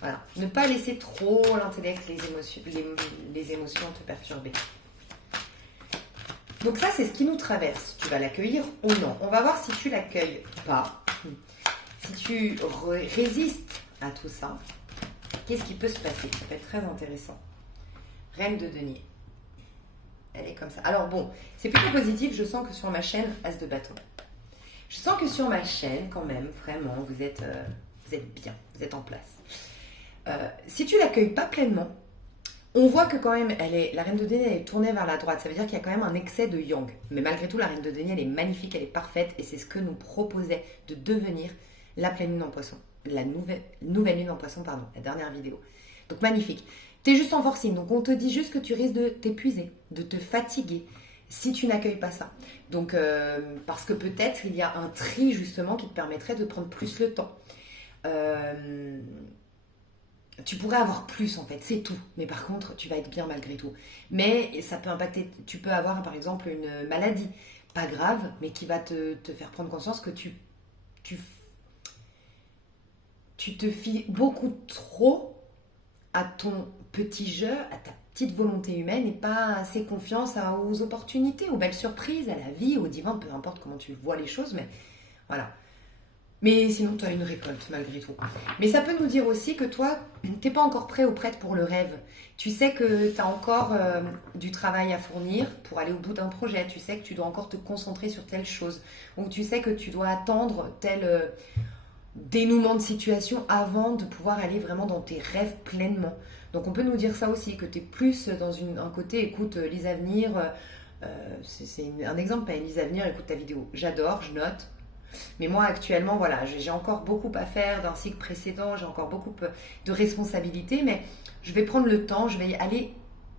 voilà. Ne pas laisser trop l'intellect, les émotions te perturber. Donc ça, c'est ce qui nous traverse. Tu vas l'accueillir ou non. On va voir si tu l'accueilles pas. Si tu résistes à tout ça, qu'est-ce qui peut se passer? Ça peut être très intéressant. Reine de denier. Elle est comme ça. Alors bon, c'est plutôt positif. Je sens que sur ma chaîne, as de bâton. Je sens que sur ma chaîne, quand même, vraiment, vous êtes bien. Vous êtes en place. Si tu l'accueilles pas pleinement, on voit que quand même, la reine de denier, elle est tournée vers la droite. Ça veut dire qu'il y a quand même un excès de yang. Mais malgré tout, la reine de denier, elle est magnifique, elle est parfaite. Et c'est ce que nous proposait de devenir la pleine lune en poisson. La nouvelle lune en poisson, pardon, la dernière vidéo. Donc magnifique. Tu es juste en forcing, donc on te dit juste que tu risques de t'épuiser, de te fatiguer si tu n'accueilles pas ça. Donc parce que peut-être il y a un tri justement qui te permettrait de prendre plus le temps. Tu pourrais avoir plus en fait, c'est tout. Mais par contre, tu vas être bien malgré tout. Mais ça peut impacter, tu peux avoir par exemple une maladie, pas grave, mais qui va te faire prendre conscience que tu te fies beaucoup trop à ton petit jeu, à ta petite volonté humaine et pas assez confiance aux opportunités, aux belles surprises, à la vie, au divin, peu importe comment tu vois les choses, mais voilà. Mais sinon, tu as une récolte malgré tout. Mais ça peut nous dire aussi que toi, tu n'es pas encore prêt ou prête pour le rêve. Tu sais que tu as encore du travail à fournir pour aller au bout d'un projet. Tu sais que tu dois encore te concentrer sur telle chose. Ou tu sais que tu dois attendre tel... dénouement de situation avant de pouvoir aller vraiment dans tes rêves pleinement. Donc on peut nous dire ça aussi, que tu es plus dans un côté, écoute, Lise Avenir, c'est un exemple, Lise Avenir, écoute ta vidéo, j'adore, je note, mais moi actuellement, voilà, j'ai encore beaucoup à faire d'un cycle précédent, j'ai encore beaucoup de responsabilités, mais je vais prendre le temps, je vais aller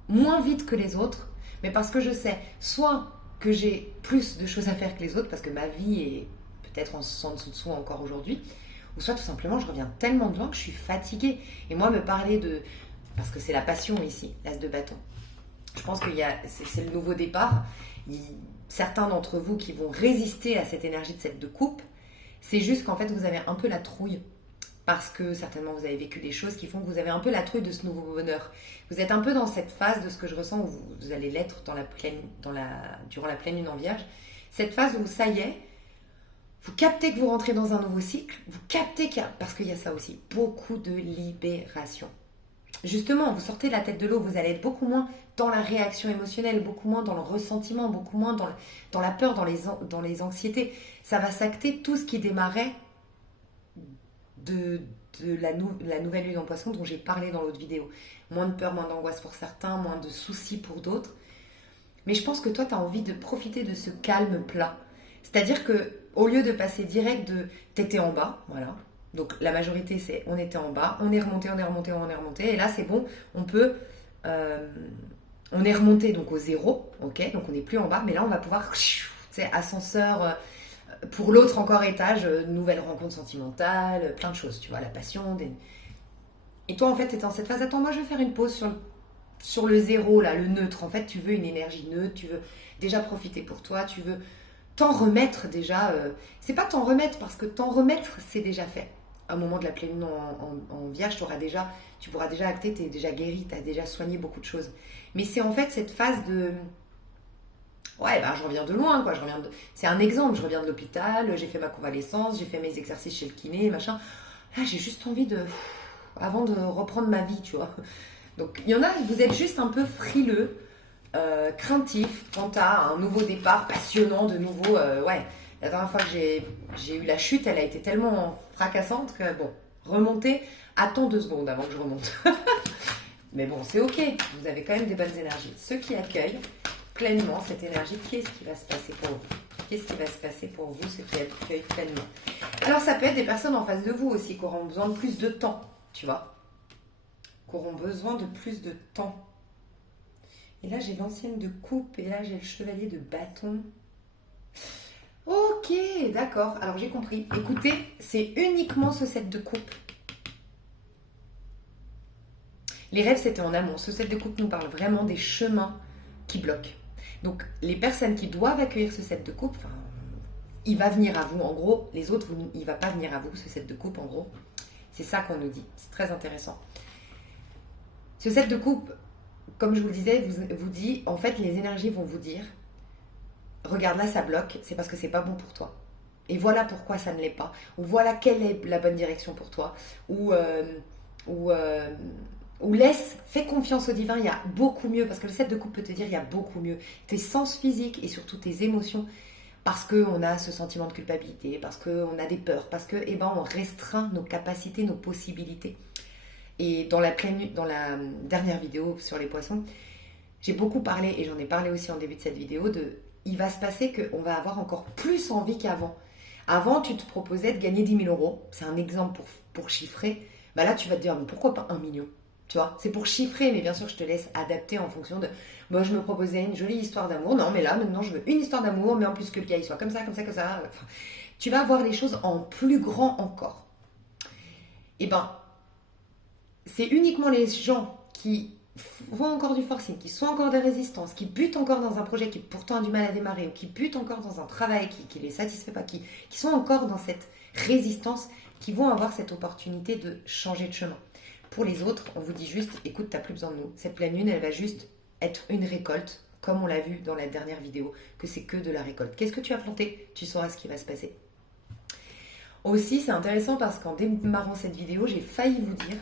moins vite que les autres, mais parce que je sais, soit que j'ai plus de choses à faire que les autres, parce que ma vie est peut-être en dessous encore aujourd'hui, ou soit tout simplement je reviens tellement de loin que je suis fatiguée. Et moi, me parler de... Parce que c'est la passion ici, l'as de bâton. Je pense que c'est le nouveau départ. Certains d'entre vous qui vont résister à cette énergie de 7 de coupe, c'est juste qu'en fait vous avez un peu la trouille. Parce que certainement vous avez vécu des choses qui font que vous avez un peu la trouille de ce nouveau bonheur. Vous êtes un peu dans cette phase de ce que je ressens où vous allez l'être durant la pleine lune en Vierge. Cette phase où ça y est, vous captez que vous rentrez dans un nouveau cycle, vous captez parce qu'il y a ça aussi, beaucoup de libération. Justement, vous sortez de la tête de l'eau, vous allez être beaucoup moins dans la réaction émotionnelle, beaucoup moins dans le ressentiment, beaucoup moins dans la peur, dans les anxiétés. Ça va s'acter tout ce qui démarrait de la nouvelle lune en poisson dont j'ai parlé dans l'autre vidéo. Moins de peur, moins d'angoisse pour certains, moins de soucis pour d'autres. Mais je pense que toi, tu as envie de profiter de ce calme plat. C'est-à-dire que au lieu de passer direct de t'étais en bas, voilà. Donc la majorité, c'est on était en bas, on est remonté, on est remonté, on est remonté. Et là, c'est bon, on est remonté donc au zéro, ok. Donc on n'est plus en bas, mais là, on va pouvoir, tu sais, ascenseur... pour l'autre encore étage, nouvelle rencontre sentimentale, plein de choses, tu vois, la passion. Et toi, en fait, tu es dans cette phase, attends, moi, je vais faire une pause sur le zéro, là, le neutre. En fait, tu veux une énergie neutre, tu veux déjà profiter pour toi, tu veux t'en remettre déjà. C'est pas t'en remettre, parce que t'en remettre, c'est déjà fait. À un moment de la pleine lune en Vierge, tu pourras déjà acter, tu es déjà guéri, tu as déjà soigné beaucoup de choses. Mais c'est en fait cette phase de... Ouais, bah, je reviens de loin, quoi. C'est un exemple. Je reviens de l'hôpital, j'ai fait ma convalescence, j'ai fait mes exercices chez le kiné, machin. Là, j'ai juste envie avant de reprendre ma vie, tu vois. Donc, il y en a, vous êtes juste un peu frileux, craintif quant à un nouveau départ passionnant, de nouveau. Ouais, la dernière fois que j'ai eu la chute, elle a été tellement fracassante que, bon, remonter, attends 2 secondes avant que je remonte. Mais bon, c'est ok. Vous avez quand même des bonnes énergies. Ceux qui accueillent pleinement cette énergie, qu'est-ce qui va se passer pour vous? Qu'est-ce qui va se passer pour vous, ceux qui accueillent pleinement? Alors, ça peut être des personnes en face de vous aussi qui auront besoin de plus de temps, tu vois, qui auront besoin de plus de temps. Et là, j'ai l'ancienne de coupe et là, j'ai le chevalier de bâton. Ok, d'accord. Alors, j'ai compris. Écoutez, c'est uniquement ce set de coupe. Les rêves, c'était en amont. Ce set de coupe nous parle vraiment des chemins qui bloquent. Donc, les personnes qui doivent accueillir ce set de coupe, il va venir à vous, en gros. Les autres, il ne va pas venir à vous, ce set de coupe, en gros. C'est ça qu'on nous dit. C'est très intéressant. Ce set de coupe, comme je vous le disais, vous dit, en fait, les énergies vont vous dire, regarde là, ça bloque, c'est parce que c'est pas bon pour toi. Et voilà pourquoi ça ne l'est pas. Ou voilà quelle est la bonne direction pour toi. Ou fais confiance au divin, il y a beaucoup mieux, parce que le set de coupe peut te dire il y a beaucoup mieux. Tes sens physiques et surtout tes émotions, parce qu'on a ce sentiment de culpabilité, parce qu'on a des peurs, parce que on restreint nos capacités, nos possibilités. Et dans la dernière vidéo sur les poissons, j'ai beaucoup parlé, et j'en ai parlé aussi en début de cette vidéo, il va se passer qu'on va avoir encore plus envie qu'avant. Avant, tu te proposais de gagner 10 000 euros, c'est un exemple pour chiffrer. Bah là, tu vas te dire, mais pourquoi pas 1 million? Tu vois, c'est pour chiffrer, mais bien sûr, je te laisse adapter en fonction de... Moi, je me proposais une jolie histoire d'amour. Non, mais là, maintenant, je veux une histoire d'amour, mais en plus que le gars, il soit comme ça, comme ça, comme ça. Enfin, tu vas voir les choses en plus grand encore. Et c'est uniquement les gens qui font encore du forcing, qui sont encore des résistances, qui butent encore dans un projet qui pourtant a du mal à démarrer, ou qui butent encore dans un travail qui ne les satisfait pas, qui sont encore dans cette résistance, qui vont avoir cette opportunité de changer de chemin. Pour les autres, on vous dit juste, écoute, tu n'as plus besoin de nous. Cette pleine lune, elle va juste être une récolte, comme on l'a vu dans la dernière vidéo, que c'est que de la récolte. Qu'est-ce que tu as planté? Tu sauras ce qui va se passer. Aussi, c'est intéressant parce qu'en démarrant cette vidéo, j'ai failli vous dire,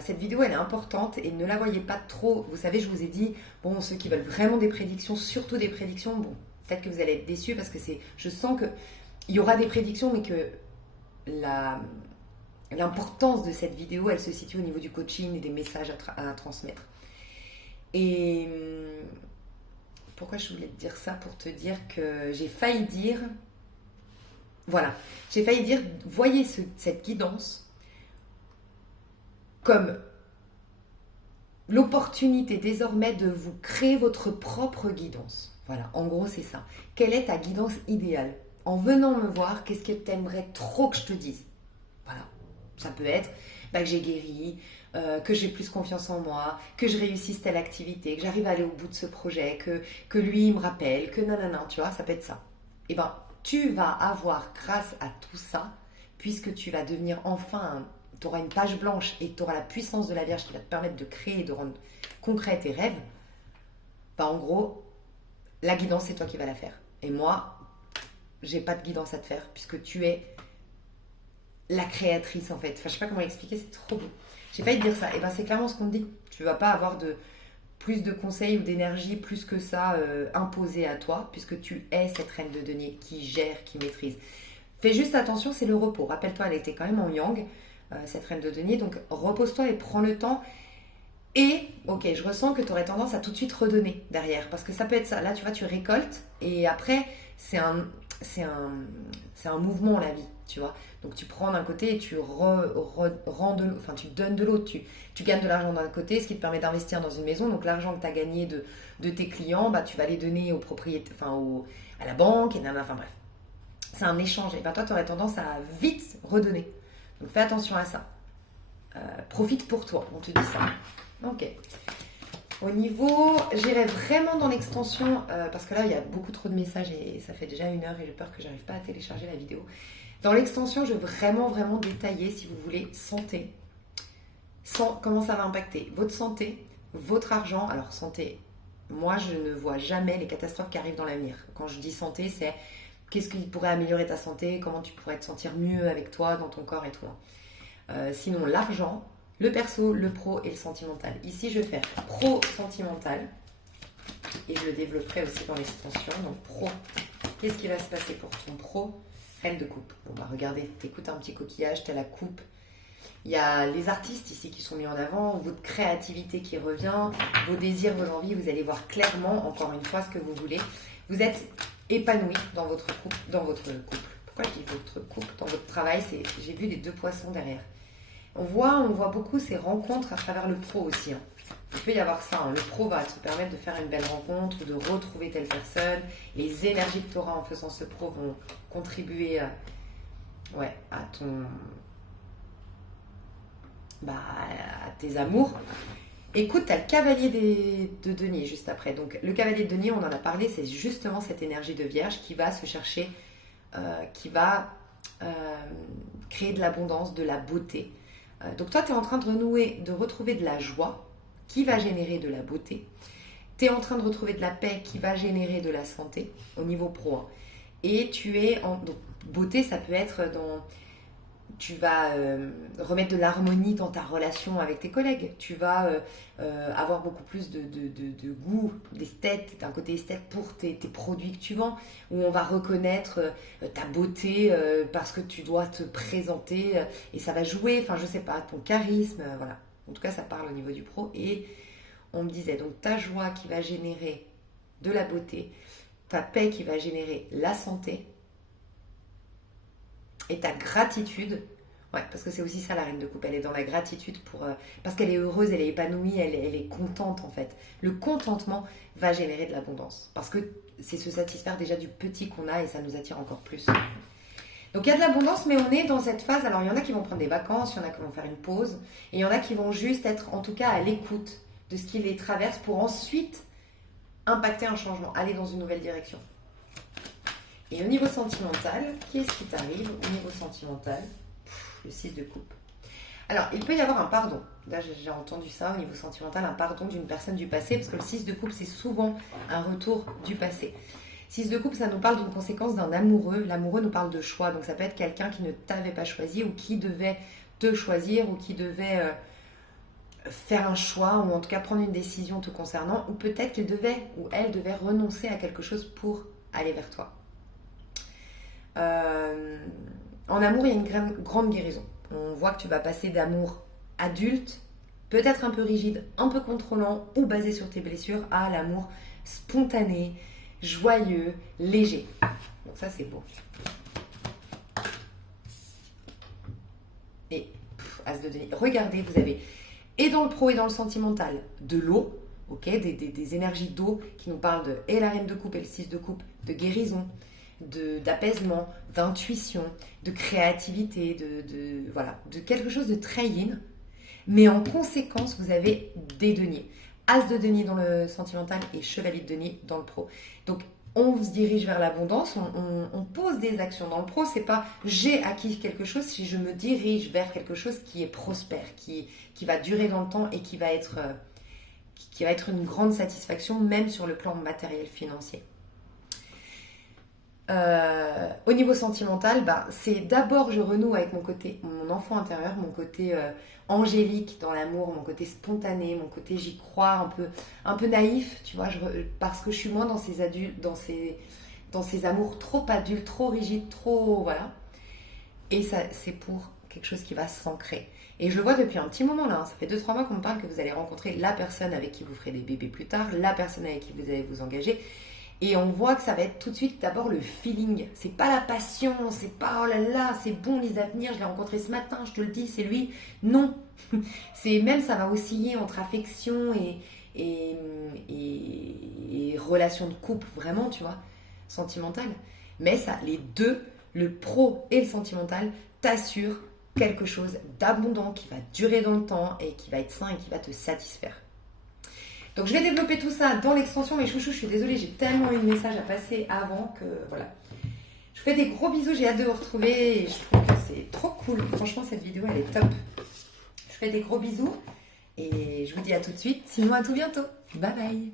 cette vidéo, elle est importante et ne la voyez pas trop. Vous savez, je vous ai dit, bon, ceux qui veulent vraiment des prédictions, surtout des prédictions, bon, peut-être que vous allez être déçus parce que je sens qu'il y aura des prédictions, mais que l'importance de cette vidéo, elle se situe au niveau du coaching et des messages à transmettre. Et pourquoi je voulais te dire ça? Pour te dire que j'ai failli dire... Voilà, j'ai failli dire, voyez cette guidance comme l'opportunité désormais de vous créer votre propre guidance. Voilà, en gros, c'est ça. Quelle est ta guidance idéale? en venant me voir, qu'est-ce que tu aimerais trop que je te dise? Voilà. Ça peut être que j'ai guéri, que j'ai plus confiance en moi, que je réussisse telle activité, que j'arrive à aller au bout de ce projet, que lui il me rappelle, que nanana, tu vois, ça peut être ça. Et ben, tu vas avoir, grâce à tout ça, puisque tu vas devenir enfin, tu auras une page blanche et tu auras la puissance de la Vierge qui va te permettre de créer et de rendre concret tes rêves, en gros, la guidance, c'est toi qui vas la faire. Et moi, j'ai pas de guidance à te faire, puisque tu es la créatrice, en fait. Enfin, je sais pas comment expliquer, c'est trop beau. J'ai failli te dire ça. Et ben, c'est clairement ce qu'on te dit. Tu vas pas avoir plus de conseils ou d'énergie, plus que ça, imposé à toi, puisque tu es cette reine de denier qui gère, qui maîtrise. Fais juste attention, c'est le repos. Rappelle-toi, elle était quand même en yang, cette reine de denier. Donc, repose-toi et prends le temps. Et, ok, je ressens que tu aurais tendance à tout de suite redonner derrière. Parce que ça peut être ça. Là, tu vois, tu récoltes. Et après, c'est un mouvement, la vie, tu vois. Donc, tu prends d'un côté et tu rends de l'autre. Enfin, tu donnes de l'autre. Tu gagnes de l'argent d'un côté, ce qui te permet d'investir dans une maison. Donc, l'argent que tu as gagné de tes clients, tu vas les donner aux propriétaires, à la banque. Enfin, bref. C'est un échange. Et toi, tu aurais tendance à vite redonner. Donc, fais attention à ça. Profite pour toi, on te dit ça. Ok. Au niveau, j'irai vraiment dans l'extension, parce que là, il y a beaucoup trop de messages et ça fait déjà 1 heure et j'ai peur que j'arrive pas à télécharger la vidéo. Dans l'extension, je veux vraiment, vraiment détailler, si vous voulez, santé. Comment ça va impacter votre santé, votre argent. Alors, santé, moi, je ne vois jamais les catastrophes qui arrivent dans l'avenir. Quand je dis santé, c'est qu'est-ce qui pourrait améliorer ta santé, comment tu pourrais te sentir mieux avec toi, dans ton corps et tout. Sinon, l'argent, le perso, le pro et le sentimental. Ici, je vais faire pro-sentimental. Et je le développerai aussi dans l'extension. Donc, pro, qu'est-ce qui va se passer pour ton pro? Reine de coupe. Bon, regardez, t'écoutes un petit coquillage, t'as la coupe. Il y a les artistes ici qui sont mis en avant, votre créativité qui revient, vos désirs, vos envies. Vous allez voir clairement, encore une fois, ce que vous voulez. Vous êtes épanoui dans votre couple. Pourquoi je dis votre couple? Dans votre travail, j'ai vu les 2 poissons derrière. On voit beaucoup ces rencontres à travers le pro aussi. Il peut y avoir ça. Le pro va te permettre de faire une belle rencontre ou de retrouver telle personne. Les énergies que tu auras en faisant ce pro vont contribuer à tes amours. Écoute, tu as le cavalier de denier juste après. Donc, le cavalier de denier, on en a parlé, c'est justement cette énergie de vierge qui va se chercher, qui va créer de l'abondance, de la beauté. Donc toi, tu es en train de retrouver de la joie qui va générer de la beauté. Tu es en train de retrouver de la paix qui va générer de la santé au niveau pro. Et donc, beauté, ça peut être tu vas remettre de l'harmonie dans ta relation avec tes collègues. Tu vas avoir beaucoup plus de goût, d'esthète, d'un côté esthète pour tes produits que tu vends, où on va reconnaître ta beauté parce que tu dois te présenter et ça va jouer, enfin je sais pas, ton charisme, voilà. En tout cas, ça parle au niveau du pro. Et on me disait, donc ta joie qui va générer de la beauté, ta paix qui va générer la santé, et ta gratitude, parce que c'est aussi ça la reine de coupe, elle est dans la gratitude parce qu'elle est heureuse, elle est épanouie, elle est contente en fait. Le contentement va générer de l'abondance parce que c'est se satisfaire déjà du petit qu'on a et ça nous attire encore plus. Donc il y a de l'abondance, mais on est dans cette phase, alors il y en a qui vont prendre des vacances, il y en a qui vont faire une pause et il y en a qui vont juste être en tout cas à l'écoute de ce qui les traverse pour ensuite impacter un changement, aller dans une nouvelle direction. Et au niveau sentimental, qu'est-ce qui t'arrive au niveau sentimental? Le 6 de coupe. Alors, il peut y avoir un pardon. Là, j'ai entendu ça au niveau sentimental, un pardon d'une personne du passé, parce que le 6 de coupe, c'est souvent un retour du passé. 6 de coupe, ça nous parle d'une conséquence d'un amoureux. L'amoureux nous parle de choix, donc ça peut être quelqu'un qui ne t'avait pas choisi ou qui devait te choisir ou qui devait faire un choix ou en tout cas prendre une décision te concernant, ou peut-être qu'il devait ou elle devait renoncer à quelque chose pour aller vers toi. En amour, il y a une grande guérison. On voit que tu vas passer d'amour adulte, peut-être un peu rigide, un peu contrôlant ou basé sur tes blessures, à l'amour spontané, joyeux, léger. Donc ça, c'est beau. Et As de denier. Regardez, vous avez et dans le pro et dans le sentimental de l'eau, ok, des énergies d'eau qui nous parlent de et la reine de coupe et le 6 de coupe, de guérison, d'apaisement, d'intuition, de créativité, voilà, de quelque chose de très yin. Mais en conséquence, vous avez des deniers. As de denier dans le sentimental et chevalier de denier dans le pro. Donc, on se dirige vers l'abondance, on pose des actions. Dans le pro, c'est pas j'ai acquis quelque chose, si je me dirige vers quelque chose qui est prospère, qui va durer dans le temps et qui va être une grande satisfaction, même sur le plan matériel financier. Au niveau sentimental, c'est d'abord je renoue avec mon enfant intérieur, mon côté angélique dans l'amour, mon côté spontané, mon côté j'y crois, un peu naïf, tu vois, parce que je suis moins dans ces amours trop adultes, trop rigides, trop voilà. Et ça, c'est pour quelque chose qui va s'ancrer. Et je le vois depuis un petit moment là, ça fait 2-3 mois qu'on me parle que vous allez rencontrer la personne avec qui vous ferez des bébés plus tard, la personne avec qui vous allez vous engager. Et on voit que ça va être tout de suite d'abord le feeling. C'est pas la passion, c'est pas oh là là, c'est bon les avenirs, je l'ai rencontré ce matin, je te le dis, c'est lui. Non. Ça va osciller entre affection et relation de couple, vraiment, tu vois, sentimentale. Mais ça, les deux, le pro et le sentimental, t'assurent quelque chose d'abondant qui va durer dans le temps et qui va être sain et qui va te satisfaire. Donc je vais développer tout ça dans l'extension, mais chouchou, je suis désolée, j'ai tellement eu de messages à passer avant que voilà. Je vous fais des gros bisous, j'ai hâte de vous retrouver et je trouve que c'est trop cool. Franchement, cette vidéo, elle est top. Je vous fais des gros bisous et je vous dis à tout de suite, sinon à tout bientôt. Bye bye.